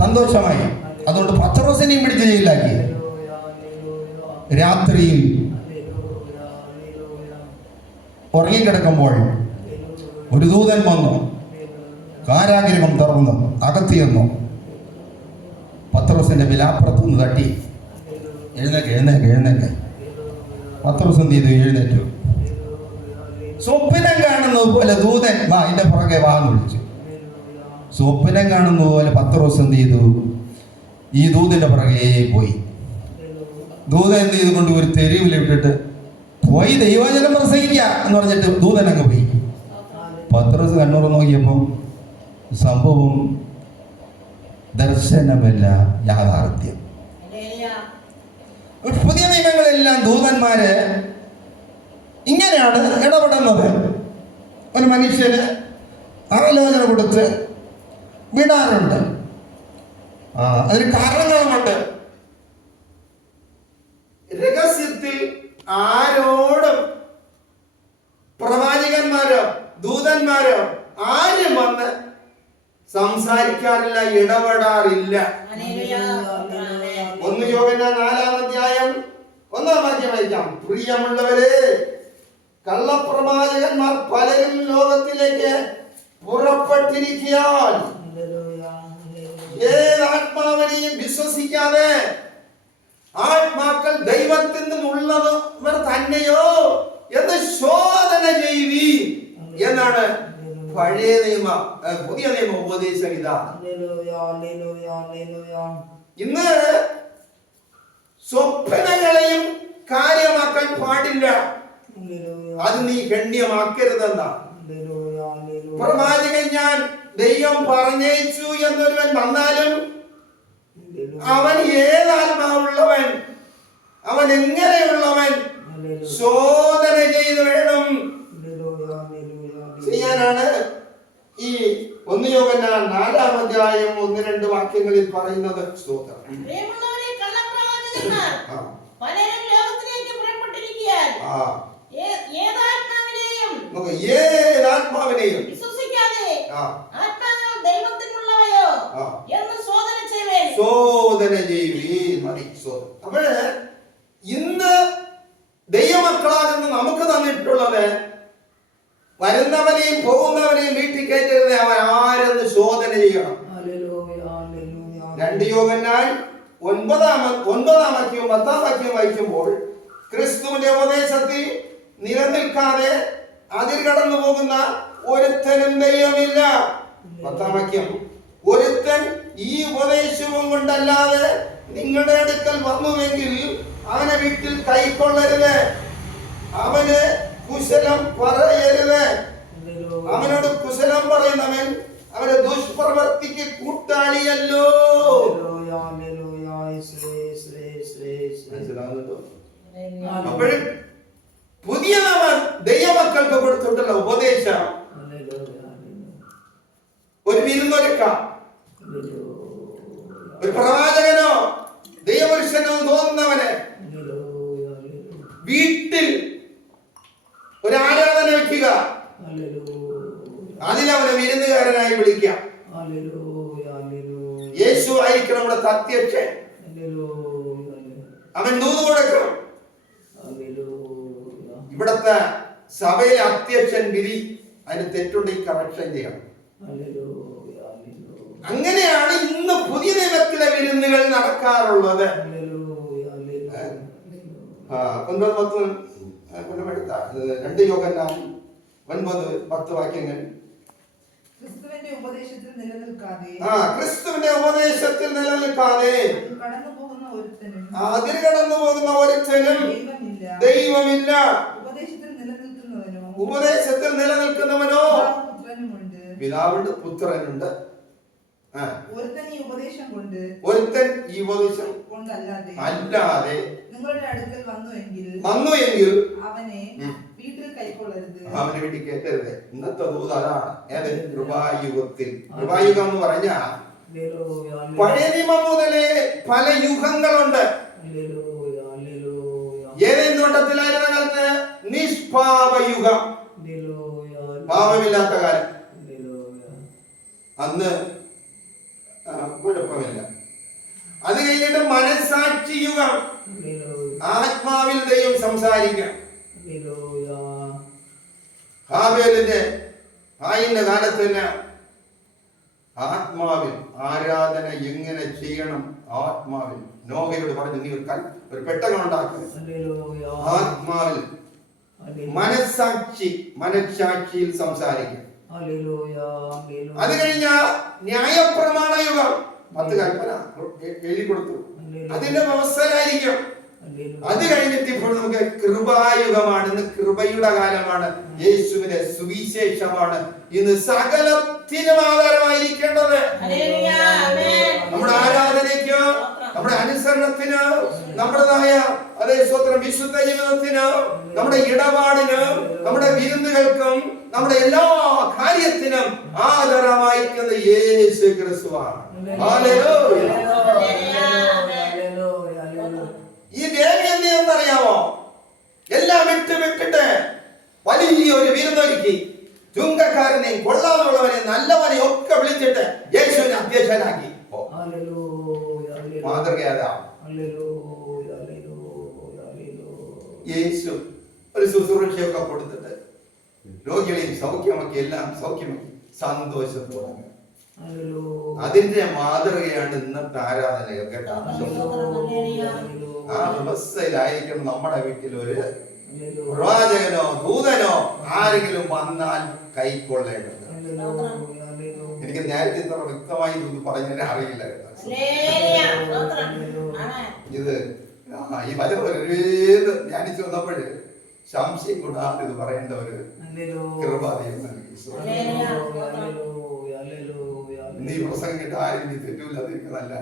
സന്തോഷമായി. അതുകൊണ്ട് പത്രോസിനെയും പിടിച്ച് ജയിലാക്കി. രാത്രിയിൽ ഉറങ്ങിക്കിടക്കുമ്പോൾ ഒരു ദൂതൻ വന്നു, കാരാഗൃഹം തുറന്നു, അകത്ത് ചെന്നു. പത്രോസിന്റെ വിലാപ്പുറത്ത് നിന്ന് തട്ടി, എഴുന്നേക്ക് എഴുന്നേക്ക് എഴുന്നേക്ക്. പത്രോസ് എന്ത് ചെയ്തു? എഴുന്നേറ്റു. സ്വപ്നം കാണുന്നത് പോലെ ദൂതൻ വാ എന്റെ പുറകെ വാന്ന് വിളിച്ചു. സ്വപ്നം കാണുന്നത് പോലെ പത്രോസ് എന്ത് ചെയ്തു? ഈ ദൂതന്റെ പുറകെ പോയി. ദൂതൻ എന്ത് ചെയ്തുകൊണ്ട് ഒരു തെരുവിലിട്ടിട്ട് പോയി ദൈവവചനം പ്രസംഗിക്കുക എന്ന് പറഞ്ഞിട്ട് ദൂതൻ അങ്ങ് പോയി. പത്രോസ് കണ്ണൂർ നോക്കിയപ്പം സംഭവം ദർശനമല്ല യാഥാർത്ഥ്യം. പുതിയ നിയമങ്ങളെല്ലാം ദൂതന്മാര് ഇങ്ങനെയാണ് ഇടപെടുന്നത്. ഒരു മനുഷ്യന് ആലോചന കൊടുത്ത് വിടാറുണ്ട്. അതിന് കാരണങ്ങളുമുണ്ട്. രഹസ്യത്തിൽ ആരോടും പ്രവാചകന്മാരോ ദൂതന്മാരോ ആരും വന്ന് സംസാരിക്കാറില്ല, ഇടപെടാറില്ല. 1 യോഹന്നാൻ 4-ാം അധ്യായം 1-ാം വാക്യം വായിക്കാം. പ്രിയമുള്ളവരെ, കള്ളപ്രവാചകന്മാർ പലരും ലോകത്തിലേക്ക് പുറപ്പെട്ടിരിക്കാൻ ഏതാത്മാവിനെയും വിശ്വസിക്കാതെ ആത്മാക്കൾ ദൈവത്തിൽ നിന്നുള്ളവർ തന്നെയോ എന്ന് ശോധന ചെയ്യുവി എന്നാണ് പുതിയ നിയമ ഉപദേശം. ഇതാണ് ഇന്ന് സ്വപ്നങ്ങളെയും കാര്യമാക്കാൻ പാടില്ല. അത് നീ ഗണ്യമാക്കരുതെന്നാ. പ്രവാചകൻ ഞാൻ ദൈവം പറഞ്ഞയച്ചു എന്നൊരുവൻ വന്നാലും അവൻ ഏതാത്മാവുള്ളവൻ, അവൻ എങ്ങനെയുള്ളവൻ ശോധന ചെയ്ത് വേണം ചെയ്യാനാണ് ഈ 1 യോഹന്നാൻ 4-ാം അധ്യായം 1-2 വാക്യങ്ങളിൽ പറയുന്നത്. സ്തോത്രം. ഏതാത്മാവിനെയും ശോധന ചെയ്യുവീ മതി. അപ്പോഴ് ഇന്ന് ദൈവമക്കളാകുന്ന നമുക്ക് തന്നിട്ടുള്ളത് വരുന്നവനെയും പോകുന്നവനെയും വീട്ടിൽ കയറ്റരുത്, അവൻ ആരെന്ന് ശോധന ചെയ്യണം. 2 യോഹന്നാൻ 9-ാം വാക്യവും 10-ാം വാക്യവും വായിക്കുമ്പോൾ ക്രിസ്തുവിന്റെ ഉപദേശത്തിൽ നിലനിൽക്കാതെ അതിൽ കടന്നു പോകുന്ന ഒരുത്തനും ദൈവമില്ല. 10-ാം വാക്യം, ഒരുത്തൻ ഈ ഉപദേശവും കൊണ്ടല്ലാതെ നിങ്ങളുടെ അടുക്കൽ വന്നുവെങ്കിൽ അവനെ വീട്ടിൽ കൈക്കൊള്ളരുത്, അവന് കുശലം പറയരുത്. അവനോട് കുശലം പറയുന്നവൻ അവന്റെ ദുഷ്പ്രവർത്തിക്ക് കൂട്ടാളിയല്ലോ. അപ്പോഴും പുതിയ ദൈവമക്കൾക്ക് കൊടുത്തിട്ടുള്ള ഉപദേശം ഒരു വിരുന്നൊരുക്കാം. ഒരു പ്രവാചകനോ ദൈവപുരുഷനോ തോന്നുന്നവന് വീട്ടിൽ ഒരു ആരാധന വെക്കുക, അതിലവനെ വിരുന്നുകാരനായി വിളിക്കാം. യേശു ആയിരിക്കണം നമ്മുടെ അധ്യക്ഷൻ. അവൻ ദൂത് കൊടുക്കണം. ഇവിടത്തെ സഭയിലെ അധ്യക്ഷൻ വിധി അതിന് തെറ്റുണ്ടെങ്കിൽ കറക്ഷൻ ചെയ്യണം. അങ്ങനെയാണ് ഇന്ന് പുതിയ നിയമത്തിലെ വിരുന്നുകൾ നടക്കാറുള്ളത്. 2 യോഹന്നാൻ 9-10 വാക്യങ്ങൾ. ക്രിസ്തുവിന്റെ ഉപദേശത്തിൽ നിലനിൽക്കാതെ അതിൽ കടന്നു പോകുന്ന ഒരുത്തനും ദൈവമില്ല. ഉപദേശത്തിൽ നിലനിൽക്കുന്നവനോ പിതാവുണ്ട്, പുത്രനുണ്ട്. ഒരുത്തൻ ഈ ഉപദേശം അല്ലാതെ നിങ്ങളുടെ അടുക്കൽ വന്നുവെങ്കിൽ അവനെ വീട്ടിൽ കൈക്കൊള്ളരുത്, അവനെ വീട്ടിൽ കയറ്റരുത്. ഇന്നത്തെ ദൂത് അതാണ്. ഏത് കൃപായുഗത്തിൽ, കൃപായുഗം എന്ന് പറഞ്ഞാൽ പഴയ നിയമം മുതലേ പല യുഗങ്ങളുണ്ട്. ഏതേൻ തോട്ടത്തിലായിരുന്ന കാലത്ത് നിഷ്പാപയുഗം, പാപമില്ലാത്ത കാലം. അന്ന് കുഴപ്പമില്ല. അത് കഴിഞ്ഞിട്ട് മനസാക്ഷി യുഗം, ആത്മാവിൽ ദൈവം സംസാരിക്കാം. ഹാബേലിന്റെ ആയിന്റെ കാലത്തിന് ആത്മാവിൽ ആരാധന എങ്ങനെ ചെയ്യണം, ആത്മാവിൽ നോഹയോട് പറഞ്ഞു, നീ ഒരു പെട്ടകം ഉണ്ടാക്കുക, ആത്മാവിൽ മനസാക്ഷിയിൽ സംസാരിക്കും. ഹല്ലേലൂയ. അത് കഴിഞ്ഞ ന്യായപ്രമാണ യുഗം 10 കൽപ്പന എഴുതി കൊടുത്തു, അതിന്റെ വ്യവസ്ഥയിലായിരിക്കും. അത് കഴിഞ്ഞിട്ട് ഇപ്പോൾ നമുക്ക് കൃപായുഗമാണ്. ഇന്ന് കൃപയുടെ കാലമാണ്. യേശുവിന്റെ സുവിശേഷമാണ് ഇന്ന് സകലത്തിനും ആധാരമായിരിക്കേണ്ടത്. നമ്മുടെ ആരാധനയ്ക്ക്, നമ്മുടെ അനുസരണത്തിന്, നമ്മുടേതായ അതേ സ്വന്തം വിശുദ്ധ ജീവിതത്തിന്, നമ്മുടെ ഇടപാടിന്, നമ്മുടെ വിരുന്നുകൾക്കും, നമ്മുടെ എല്ലാ കാര്യത്തിനും ആധാരമായിരിക്കുന്ന യേശു ക്രിസ്തുവാണ്. ഹല്ലേലൂയ. ഈ ദേവി എന്നറിയാമോ? എല്ലാം വിട്ടിട്ട് വലിയൊരു വിരുന്നൊരുക്കി ചുങ്കക്കാരനെയും കൊള്ളാതുള്ളവനെയും നല്ലവനെയും ഒക്കെ വിളിച്ചിട്ട് യേശുവിനെ അധ്യക്ഷനാക്കി. മാതൃകയാ. യേശു ഒരു ശുശ്രൂഷയൊക്കെ കൊടുത്തിട്ട് രോഗികളെയും സൗഖ്യമാക്കി, എല്ലാം സൗഖ്യമാക്കി സന്തോഷത്തോടെ. അതിന്റെ മാതൃകയാണ് ഇന്നത്തെ ആരാധനകൾ കേട്ടോ. ആ വ്യവസ്ഥയിലായിരിക്കും നമ്മുടെ വീട്ടിൽ ഒരു പ്രവാചകനോ ദൂതനോ ആരെങ്കിലും വന്നാൽ കൈക്കൊള്ളേണ്ടത്. എനിക്ക് നേരത്തെ ഇത്ര വ്യക്തമായി ഇത് പറഞ്ഞതിനെ അറിയില്ല കേട്ടോ. ഇത് ഈ വചനം ധ്യാനിച്ചു വന്നപ്പോഴേ സംശയം കൂടാതെ ഇത് പറയേണ്ട ഒരു കൃപാദയം നൽകി. നീ പ്രസംഗം കേട്ട് ആരും നീ തെറ്റൂല്ലാതിരിക്കും. നല്ല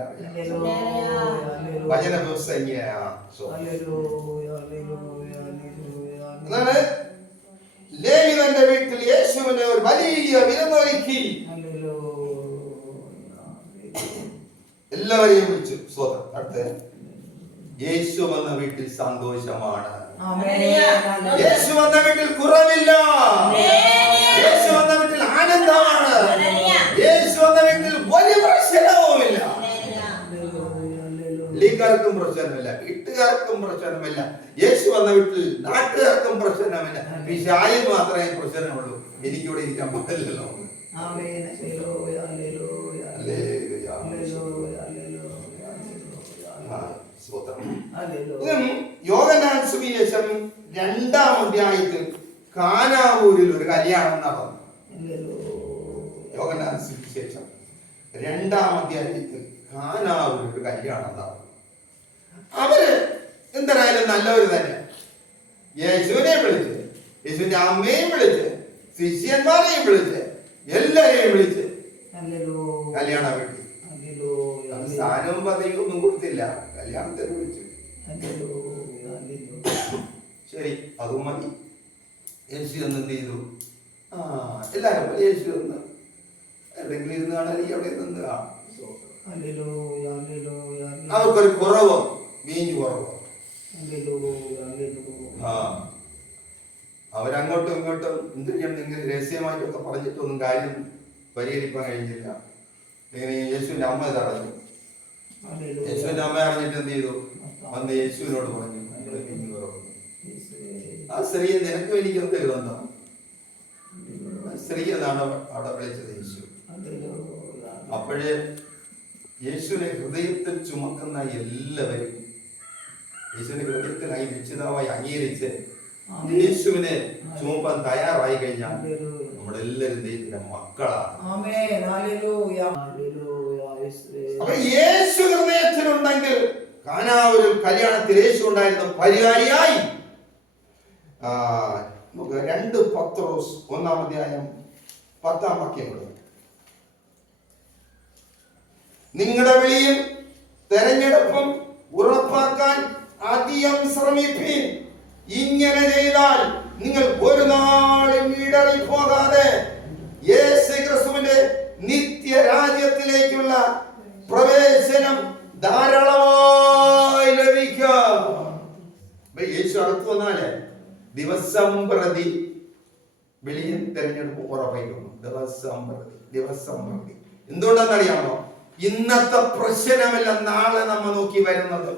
വചന വ്യവസ്ഥ എന്നാണ്. ലേവി തന്റെ വീട്ടിൽ യേശുവിനെ ഒരു വലിയ വിരുന്നൊരുക്കി എല്ലാവരെയും വിളിച്ചു. സ്വതം അടുത്ത് യേശു വന്ന വീട്ടിൽ സന്തോഷമാണ്. യേശു വന്ന വീട്ടിൽ കുറവില്ല. യേശു വന്ന വീട്ടിൽ ആനന്ദമാണ്. യേശു വന്ന വീട്ടിൽ ഒരു പ്രശ്നവുമില്ല. ലീഗാർക്കും പ്രശ്നമില്ല, വീട്ടുകാർക്കും പ്രശ്നമില്ല. യേശു വന്ന വീട്ടിൽ നാട്ടുകാർക്കും പ്രശ്നമില്ല. പിശാചിന് മാത്രമേ പ്രശ്നമുള്ളൂ. എനിക്കിവിടെ ഇരിക്കാൻ പറ്റില്ലല്ലോ. യോഹന്നാൻ സുവിശേഷം 2-ാം അധ്യായത്തിൽ കാനാവൂരിൽ ഒരു കല്യാണം നടന്നു. യോഹന്നാൻ സുവിശേഷം 2-ാം അധ്യായത്തിൽ കാനാവൂരിൽ ഒരു കല്യാണം നടന്നു. അവര് എന്തായാലും നല്ലവര് തന്നെ. യേശുവിനെ വിളിച്ച്, യേശുവിന്റെ അമ്മയെയും വിളിച്ച്, ശിഷ്യന്മാരെയും വിളിച്ച്, എല്ലാരെയും വിളിച്ച് കല്യാണം വീട്ടിൽ. സ്ഥാനവും പദവിയും ഒന്നും കൊടുത്തില്ല, കല്യാണത്തിന് വിളിച്ചു. ശരി, അതും മതി. യേശു ഒന്ന് എന്ത് ചെയ്തു? എല്ലാരും യേശു ഒന്ന് എവിടെയെങ്കിലും ഇരുന്ന് കാണാൻ അവിടെ നിന്ന് അവർക്കൊരു കുറവോ വീഞ്ഞു കുറവോ. അവരങ്ങോട്ടും ഇങ്ങോട്ടും എന്ത് ചെയ്യണം നിങ്ങൾ രഹസ്യമായിട്ടൊക്കെ പറഞ്ഞിട്ടൊന്നും കാര്യം പരിഹരിക്കാൻ കഴിഞ്ഞില്ല. ഇങ്ങനെ യേശുവിന്റെ അമ്മ തടഞ്ഞു. യേശുവിന്റെ അമ്മ അറിഞ്ഞിട്ട് എന്ത് ചെയ്തു? അന്ന് യേശുവിനോട് പറഞ്ഞു വീഞ്ഞു കുറവ്. ആ സ്ത്രീ നിനക്കും എനിക്കും തരുമെന്നോ? സ്ത്രീ എന്നാണ് അവിടെ വിളിച്ചത് യേശു. അപ്പോഴേ യേശുവിനെ ഹൃദയത്തിൽ ചുമക്കുന്ന എല്ലാവരും യേശുവിന്റെ ഹൃദയത്തിനായി രക്ഷിതാവായി അംഗീകരിച്ച് യേശുവിനെ ചുമപ്പാൻ തയ്യാറായി കഴിഞ്ഞാൽ നമ്മളെല്ലാവരും ദൈവത്തിന്റെ മക്കളാണ്. അപ്പൊ യേശു ഹൃദയത്തിലുണ്ടെങ്കിൽ കാനാവൂരിൽ കല്യാണത്തിൽ യേശു ഉണ്ടായിരുന്ന പരിഹാരിയായി. 2 പത്രോസ് 1-ാം അധ്യായം 10-ാം വാക്യം. നിങ്ങളുടെ വിളിയും തെരഞ്ഞെടുപ്പും ഉറപ്പാക്കാൻ അധികം ശ്രമിപ്പീൻ. ഇങ്ങനെ ചെയ്താൽ നിങ്ങൾ ഒരു നാളും ഇടറിപ്പോകാതെ യേശു ക്രിസ്തുവിന്റെ നിത്യരാജ്യത്തിലേക്കുള്ള പ്രവേശനം ധാരാളമായി ലഭിക്കും. യേശു അടുത്ത് വന്നാല് ദിവസം പ്രതി വിളിയും തെരഞ്ഞെടുപ്പും ഉറപ്പായിക്കുന്നു. ദിവസം പ്രതി. എന്തുകൊണ്ടെന്നറിയാമോ? ഇന്നത്തെ പ്രശ്നമല്ല നാളെ നമ്മ നോക്കി വരുന്നത്.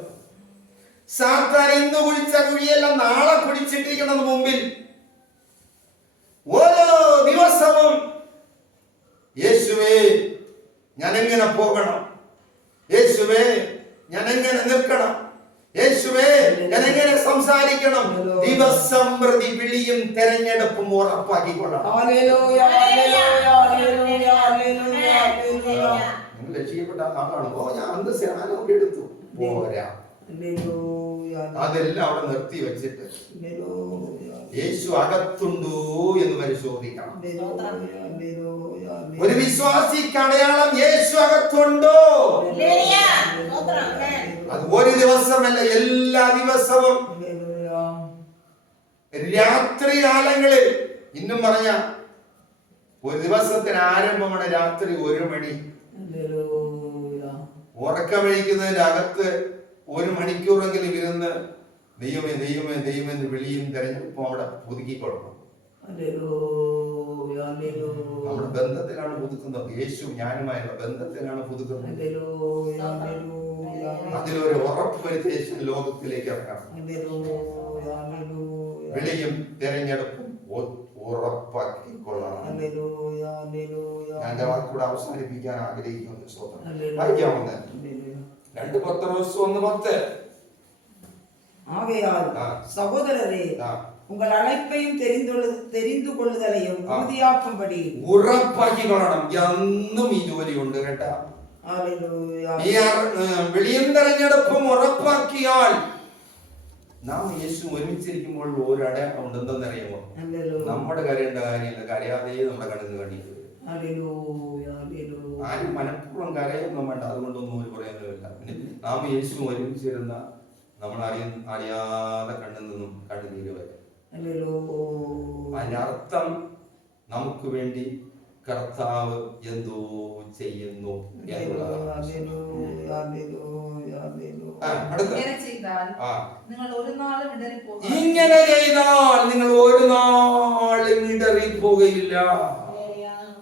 സാത്താൻ ഇന്ന് കുഴിച്ച കുഴിയല്ല നാളെ കുടിച്ചിട്ടിരിക്കുന്നത് മുമ്പിൽ. ഓരോ ദിവസവും യേശുവേ ഞാൻ എങ്ങനെ പോകണം, യേശുവേ ഞാൻ എങ്ങനെ നിൽക്കണം, യേശുവേ ഞാൻ എങ്ങനെ സംസാരിക്കണം? ദിവസം പ്രതി വിളിയും തെരഞ്ഞെടുപ്പും ഉറപ്പാക്കിക്കൊള്ളണം. Hallelujah hallelujah hallelujah hallelujah hallelujah. നിങ്ങൾ രക്ഷിക്കപ്പെട്ട ആളാണ്. ഓ ഞാൻ അന്ന് സ്നാനമൊക്കെ എടുത്തു പോരാ. ഹല്ലേലൂയ. അതെല്ലാം അവിടെ നിർത്തി വെച്ചിട്ട് യേശു അകത്തുണ്ടോ എന്ന് പരിശോധിക്കണം. ഒരു വിശ്വാസിക്ക് അടയാളം യേശു അകത്തുണ്ടോ? അത് ഒരു ദിവസമല്ല, എല്ലാ ദിവസവും രാത്രി കാലങ്ങളിൽ. ഇന്നും പറഞ്ഞ ഒരു ദിവസത്തിന് ആരംഭമാണ് രാത്രി 1 മണി. ഉറക്കമഴിക്കുന്നതിന്റെ അകത്ത് 1 മണിക്കൂറെങ്കിലും ഇരുന്ന് ദൈവമേ ദൈവമേ ദൈവമെന്ന് വിളിയും തെരഞ്ഞെടുപ്പും അവിടെ പുതുക്കിക്കൊള്ളണം. നമ്മുടെ ബന്ധത്തിലാണ് പുതുക്കുന്നത്. യേശു ഞാനുമായുള്ള ബന്ധത്തിലാണ് പുതുക്കുന്നത്. അതിലൊരു ഉറപ്പ് വരുത്തി യേശു ലോകത്തിലേക്ക് ഇറക്കണം. വിളിയും തെരഞ്ഞെടുപ്പും ഉറപ്പാക്കിക്കൊള്ളണം. ഞാൻ എന്റെ വാക്കുകൂടെ അവസാനിപ്പിക്കാൻ ആഗ്രഹിക്കുന്നു. വായിക്കാവുന്ന 2 പത്രോസ് 1:10. ஆகையால் சகோதரரே உங்கள் அழைப்பையும் தெரிந்து கொள்ளுதலையும் உறுதியாக்கும்படி ഉറപ്പാക്കിക്കൊള്ളണം. എന്നും ഈ ജോലിയുണ്ട് കേട്ടാ. ഈ വിളിയും തെരഞ്ഞെടുപ്പും ഉറപ്പാക്കിയാൽ നാം യേശു ഒരുമിച്ചിരിക്കുമ്പോൾ ഒരു അടയാളം ഉണ്ട്. എന്തെന്നറിയുമോ? നമ്മുടെ കരയേണ്ട കാര്യമില്ല, കരയാതെ നമ്മുടെ കണ്ണിൽ നിന്ന് കണ്ണീര് വരും. ആരും മനഃപൂർവ്വം കരയൊന്നും വേണ്ട, അതുകൊണ്ടൊന്നും ഒരു പറയാനുമില്ല. നാം യേശു ഒരുമിച്ചിരുന്ന നമ്മൾ അറിയാതെ കണ്ണിൽ നിന്നും കണ്ണുനീര് വരും. അതിനർത്ഥം നമുക്ക് വേണ്ടി കർത്താവ് എന്തോ ചെയ്യുന്നു എന്നുള്ളതാണ്. ഇങ്ങനെ ചെയ്താൽ നിങ്ങൾ ഒരു നാളും ഇടറിപ്പോകയില്ല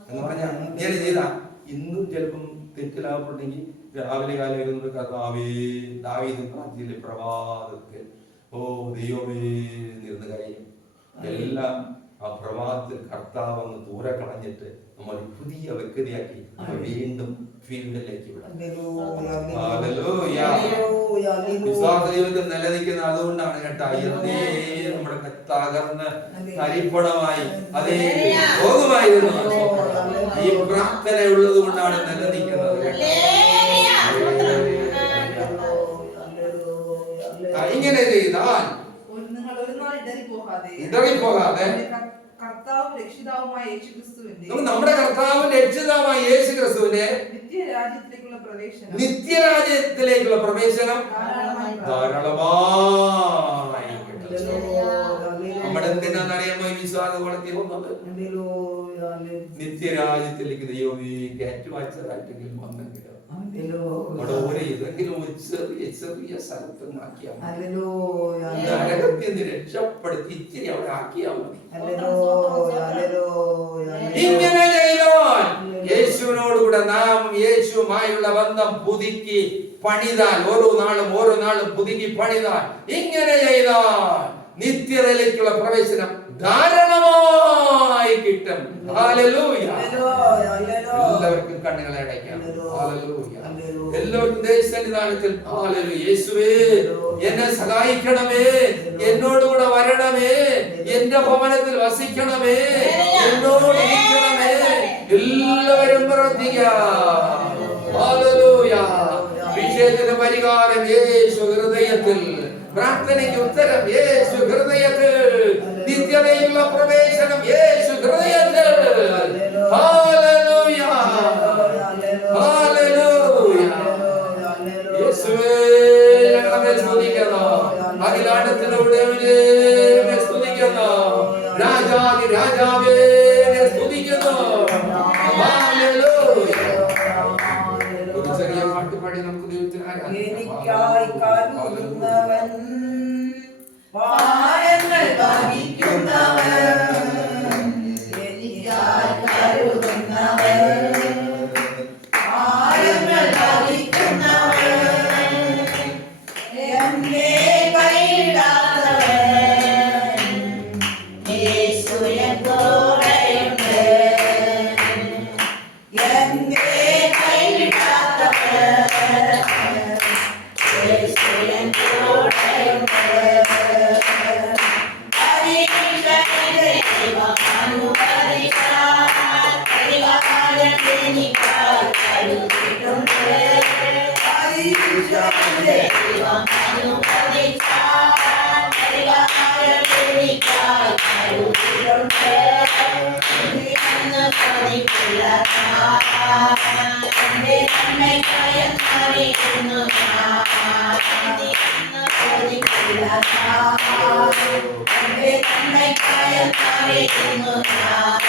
എന്ന് പറഞ്ഞാൽ, ഇങ്ങനെ ചെയ്താൽ ഇന്നും ചിലപ്പം തെറ്റിലാകപ്പെട്ടെങ്കിൽ രാവിലെ കാലം ഇരുന്നത് കർത്താവേ ദാവീദ് പ്രാർത്ഥനയിലെ പ്രഭാതത്തിൽ ഓ ദൈവമേ ഇരുന്ന് കരയും. എല്ലാം ആ പ്രഭാതത്തിൽ കർത്താവ് ഒന്ന് ദൂരെ കളഞ്ഞിട്ട് നമ്മൾ പുതിയ വ്യക്തിയാക്കി വീണ്ടും ഫീൽഡിലേക്ക് വിടാം. വിശ്വാസ ജീവിതം നിലനിൽക്കുന്ന അതുകൊണ്ടാണ് കേട്ടാ. എന്നേ നമ്മുടെ തകർന്ന് തരിപ്പണമായി അതേ പോകുമായിരുന്നു. ഈ പ്രാർത്ഥന ഉള്ളത് കൊണ്ടാണ് നിലനിൽക്കുന്നത്. ഇങ്ങനെ ചെയ്താൽ നിങ്ങൾ ഒരു നാൾ ഇടറിപ്പോകാതെ നമ്മുടെ കർത്താവും രക്ഷിതാവുമായ യേശു ക്രിസ്തുവിന്റെ നിത്യരാജ്യത്തിലേക്കുള്ള പ്രവേശനം ധാരാളമായി. നമ്മുടെ എന്തിനാണെന്നറിയാമോ ഈ വിശ്വാസം വളർത്തി വന്നത്? നിത്യരാജ്യത്തിലേക്ക് ദൈവമേ കയറ്റുവാച്ചതായിട്ടെങ്കിലും വന്നെങ്കിലും ഏതെങ്കിലും ഒരു ചെറിയ സ്ഥലത്ത് ആക്കിയാൽ രക്ഷപ്പെടുത്തി ഇച്ചിരി അവിടെ ആക്കിയാൽ മതി. ഇങ്ങനെ ചെയ്താൽ യേശുവിനോടുകൂടെ നാം യേശുവുമായുള്ള ബന്ധം പുതുക്കി പണിതാൽ, ഓരോ നാളും പുതുക്കി പണിതാൽ, ഇങ്ങനെ ചെയ്താൽ നിത്യതയിലേക്കുള്ള പ്രവേശനം ധാരാളമായി കിട്ടും. ഹല്ലേലൂയ. എല്ലാവർക്കും കണ്ണുകളെ അടയ്ക്കാം. ഹല്ലേലൂയ. എല്ലാവർക്കും ദേശസന്നിധാനത്തിൽ ഹല്ലേലൂയ. യേശുവേ എന്നെ സഹായിക്കണമേ, എന്നോടുകൂടെ വരണമേ, എന്റെ ഭവനത്തിൽ വസിക്കണമേ, എന്നോട് ഇരിക്കണമേ. എല്ലാവരും പ്രാർത്ഥിക്കാം. ഹല്ലേലൂയ. വിഷയത്തിന് പരിഹാരം യേശു ഹൃദയത്തിൽ, പ്രാർത്ഥനയ്ക്ക് ഉത്തരം യേശു ഹൃദയത്തിൽ, നിത്യതയിലുള്ള പ്രവേശനം യേശു ഹൃദയത്തിൽ. ഹല്ലേലൂയ. ഹല്ലേലൂയ. യേശുവേ ഞങ്ങളെ സ്തുതിക്കുന്നു. അഖിലാണ്ടത്തിലൂടെ സ്തുതിക്കുന്നു. രാജാവേ രാജാവേ സ്തുതിക്കുന്നു. ഹല്ലേലൂയ. ഒരു ചെറിയ പാട്ട് പാടി നമുക്ക് ദൈവത്തിന് എനിക്കായി കരുതുന്നവൻ, ഭാരങ്ങൾ വഹിക്കുന്നവൻ, എനിക്കായി കരുതുന്നവൻ, ഭാരങ്ങൾ വഹിക്കുന്നവൻ, എന്നെ കൈവിടാത്തവൻ, യേശു എൻ കൂടെയുണ്ട്. എന്നെ കൈവിടാത്തവൻ, യേശു എൻ കൂടെ ദൈവം അനുവദിച്ചാൽ പരിഹാരമെനിക്കായി കരുതിയിട്ടുണ്ട്. എന്തിനെന്ന് ചോദിക്കില്ല ഞാൻ, എന്റെ നന്മയ്ക്കായെന്നറിയുന്നു ഞാൻ. എന്തിനെന്ന് ചോദിക്കില്ല ഞാൻ, എന്റെ നന്മയ്ക്കായെന്നറിയുന്നു ഞാൻ.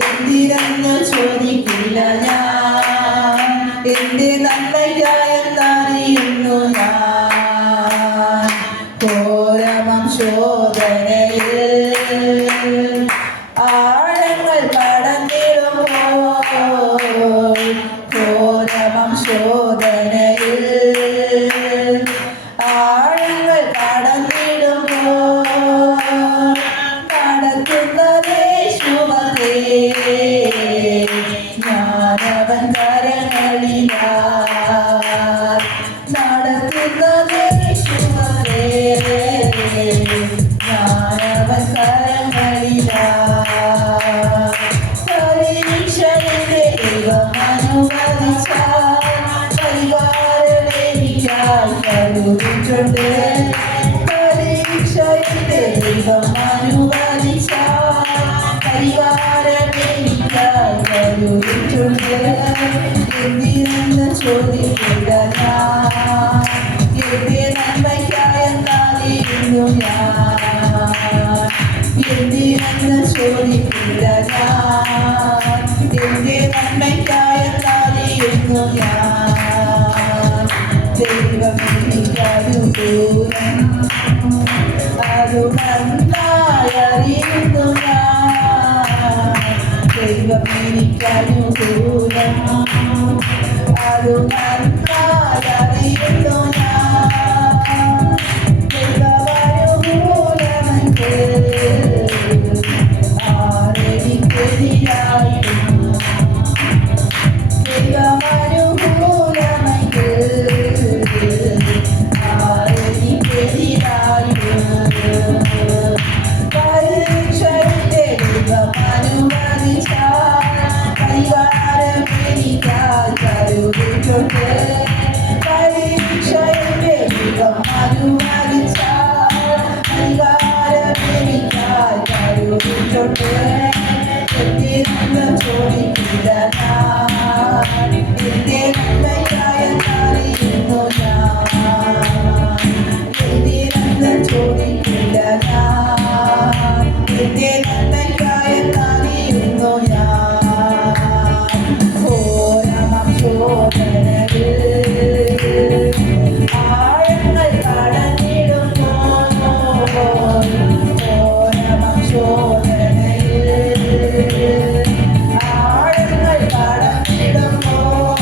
എന്തിനെന്ന് ചോദിക്കില്ല ഞാൻ, എന്റെ നന്മയ്ക്കായെന്നറിയുന്നു ഞാൻ. ഘോരമം ശോധനയിൽ ആഴങ്ങൾ കടന്നിടുമ്പോൾ, ഘോരമം ശോധനയിൽ ആഴങ്ങൾ കടന്നിടുമ്പോൾ നടത്തുന്നതേ ശുഭതേ. ഞാനവൻ കരങ്ങളിലാ നടത്തുന്നതേ ശുഭതേ. ഞാനവൻ കരങ്ങളിലാ. പരീക്ഷയുടെ ദൈവം അനുവദിച്ചാൽ പരിഹാരമെനിക്കായി കരുതിയിട്ടുണ്ട്. പരീക്ഷയുടെ ദൈവം അനുവദിച്ചാൽ പരിഹാരമെനിക്കായി കരുതിയിട്ടുണ്ട്. എന്തിനെന്ന് ചോദിക്കില്ല ഞാൻ, എന്റെ നന്മയ്ക്കായെന്നറിയുന്നു ഞാൻ. എന്തിനെന്ന് ചോദിക്കില്ല ഞാൻ, എന്റെ നന്മയ്ക്കായെന്നറിയുന്നു ഞാൻ. ദൈവം എനിക്കനുകൂലം, അതു നന്നായി അറിയുന്നു ഞാൻ. ദൈവം എനിക്കനുകൂലം, അതു നന്നായി അറിയുന്നു ഞാൻ. ദൈവമനുകൂലമെങ്കിൽ ആരെനിക്കെതിരായിരുന്നു. ദൈവമനുകൂലമെങ്കിൽ ആരെനിക്കെതിരായിരുന്നു. പരീക്ഷയുടെ ദൈവം അനുവദിച്ചാൽ പരിഹാരമെനിക്കായി കരുതിയിട്ടുണ്ട്. പരീക്ഷയുടെ ദൈവം അനുവദിച്ചാൽ പരിഹാരമെനിക്കായി കരുതിയിട്ടുണ്ട്. എന്തിനെന്ന് ചോദിക്കില്ല ഞാൻ, എന്റെ നന്മയ്ക്കായെന്നറിയുന്നു ഞാൻ. എന്തിനെന്ന് ചോദിക്കില്ല ഞാൻ, എന്റെ നന്മയ്ക്കായെന്നറിയുന്നു ഞാൻ. ഘോരമം ശോധനയിൽ ആഴങ്ങൾ കടന്നിടുമ്പോൾ, ഘോരമം ശോധനയിൽ ആഴങ്ങൾ കടന്നിടുമ്പോൾ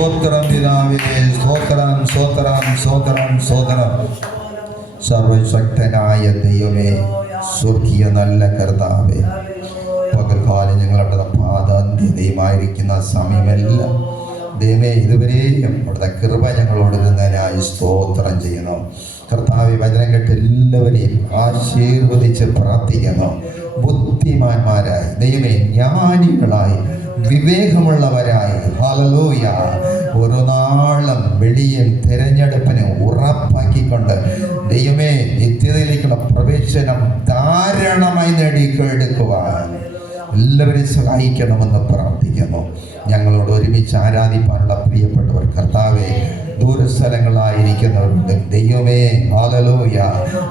സ്തോത്രം പിതാവേ, സ്തോത്രം സ്തോത്രം സ്തോത്രം സ്തോത്രം. സർവശക്തനായ ദൈവമേ, സ്വർഗീയ നല്ല കർത്താവേ, പകൽക്കാലം ഞങ്ങളുടെ പാദാന്ത്യതയുമായിരിക്കുന്ന സമയമെല്ലാം ദൈവമേ ഇതുവരെയും അവിടുത്തെ കൃപ ഞങ്ങളോട് ഇരുന്നതിനായി സ്തോത്രം ചെയ്യുന്നു. കർത്താവെ, വചനം കേട്ട് എല്ലാവരെയും ആശീർവദിച്ച് പ്രാർത്ഥിക്കുന്നു. ബുദ്ധിമാന്മാരായി ദൈവമേ, ജ്ഞാനികളായി, വിവേകമുള്ളവരായി, ഹല്ലേലൂയ, ഓരോ നാളും വെളിയിൽ തിരഞ്ഞെടുപ്പിന് ഉറപ്പാക്കിക്കൊണ്ട് ദൈവമേ നിത്യതയിലേക്കുള്ള പ്രവേശനം ധാരാളമായി നേടിയെടുക്കുവാൻ എല്ലാവരെയും സഹായിക്കണമെന്ന് പ്രാർത്ഥിക്കുന്നു. ഞങ്ങളോട് ഒരുമിച്ച് ആരാധിപ്പാനുള്ള പ്രിയപ്പെട്ടവർ കർത്താവെ, ദൂരസ്ഥലങ്ങളായിരിക്കുന്നവരുണ്ട് ദൈവമേ, ഹല്ലേലൂയ,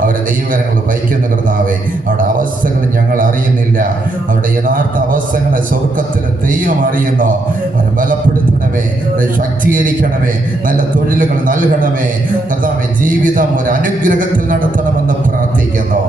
അവരെ ദൈവകരങ്ങൾ വഹിക്കുന്ന കർത്താവെ, അവരുടെ അവസ്ഥകൾ ഞങ്ങൾ അറിയുന്നില്ല. അവരുടെ യഥാർത്ഥ അവസ്ഥകളെ സ്വർഗത്തിൽ ദൈവം അറിയുന്നു. അവരെ ബലപ്പെടുത്തണമേ, അവരെ ശക്തീകരിക്കണമേ, നല്ല തൊഴിലുകൾ നൽകണമേ കർത്താവെ. ജീവിതം ഒരു അനുഗ്രഹത്തിൽ നടത്തണമെന്ന് പ്രാർത്ഥിക്കുന്നു.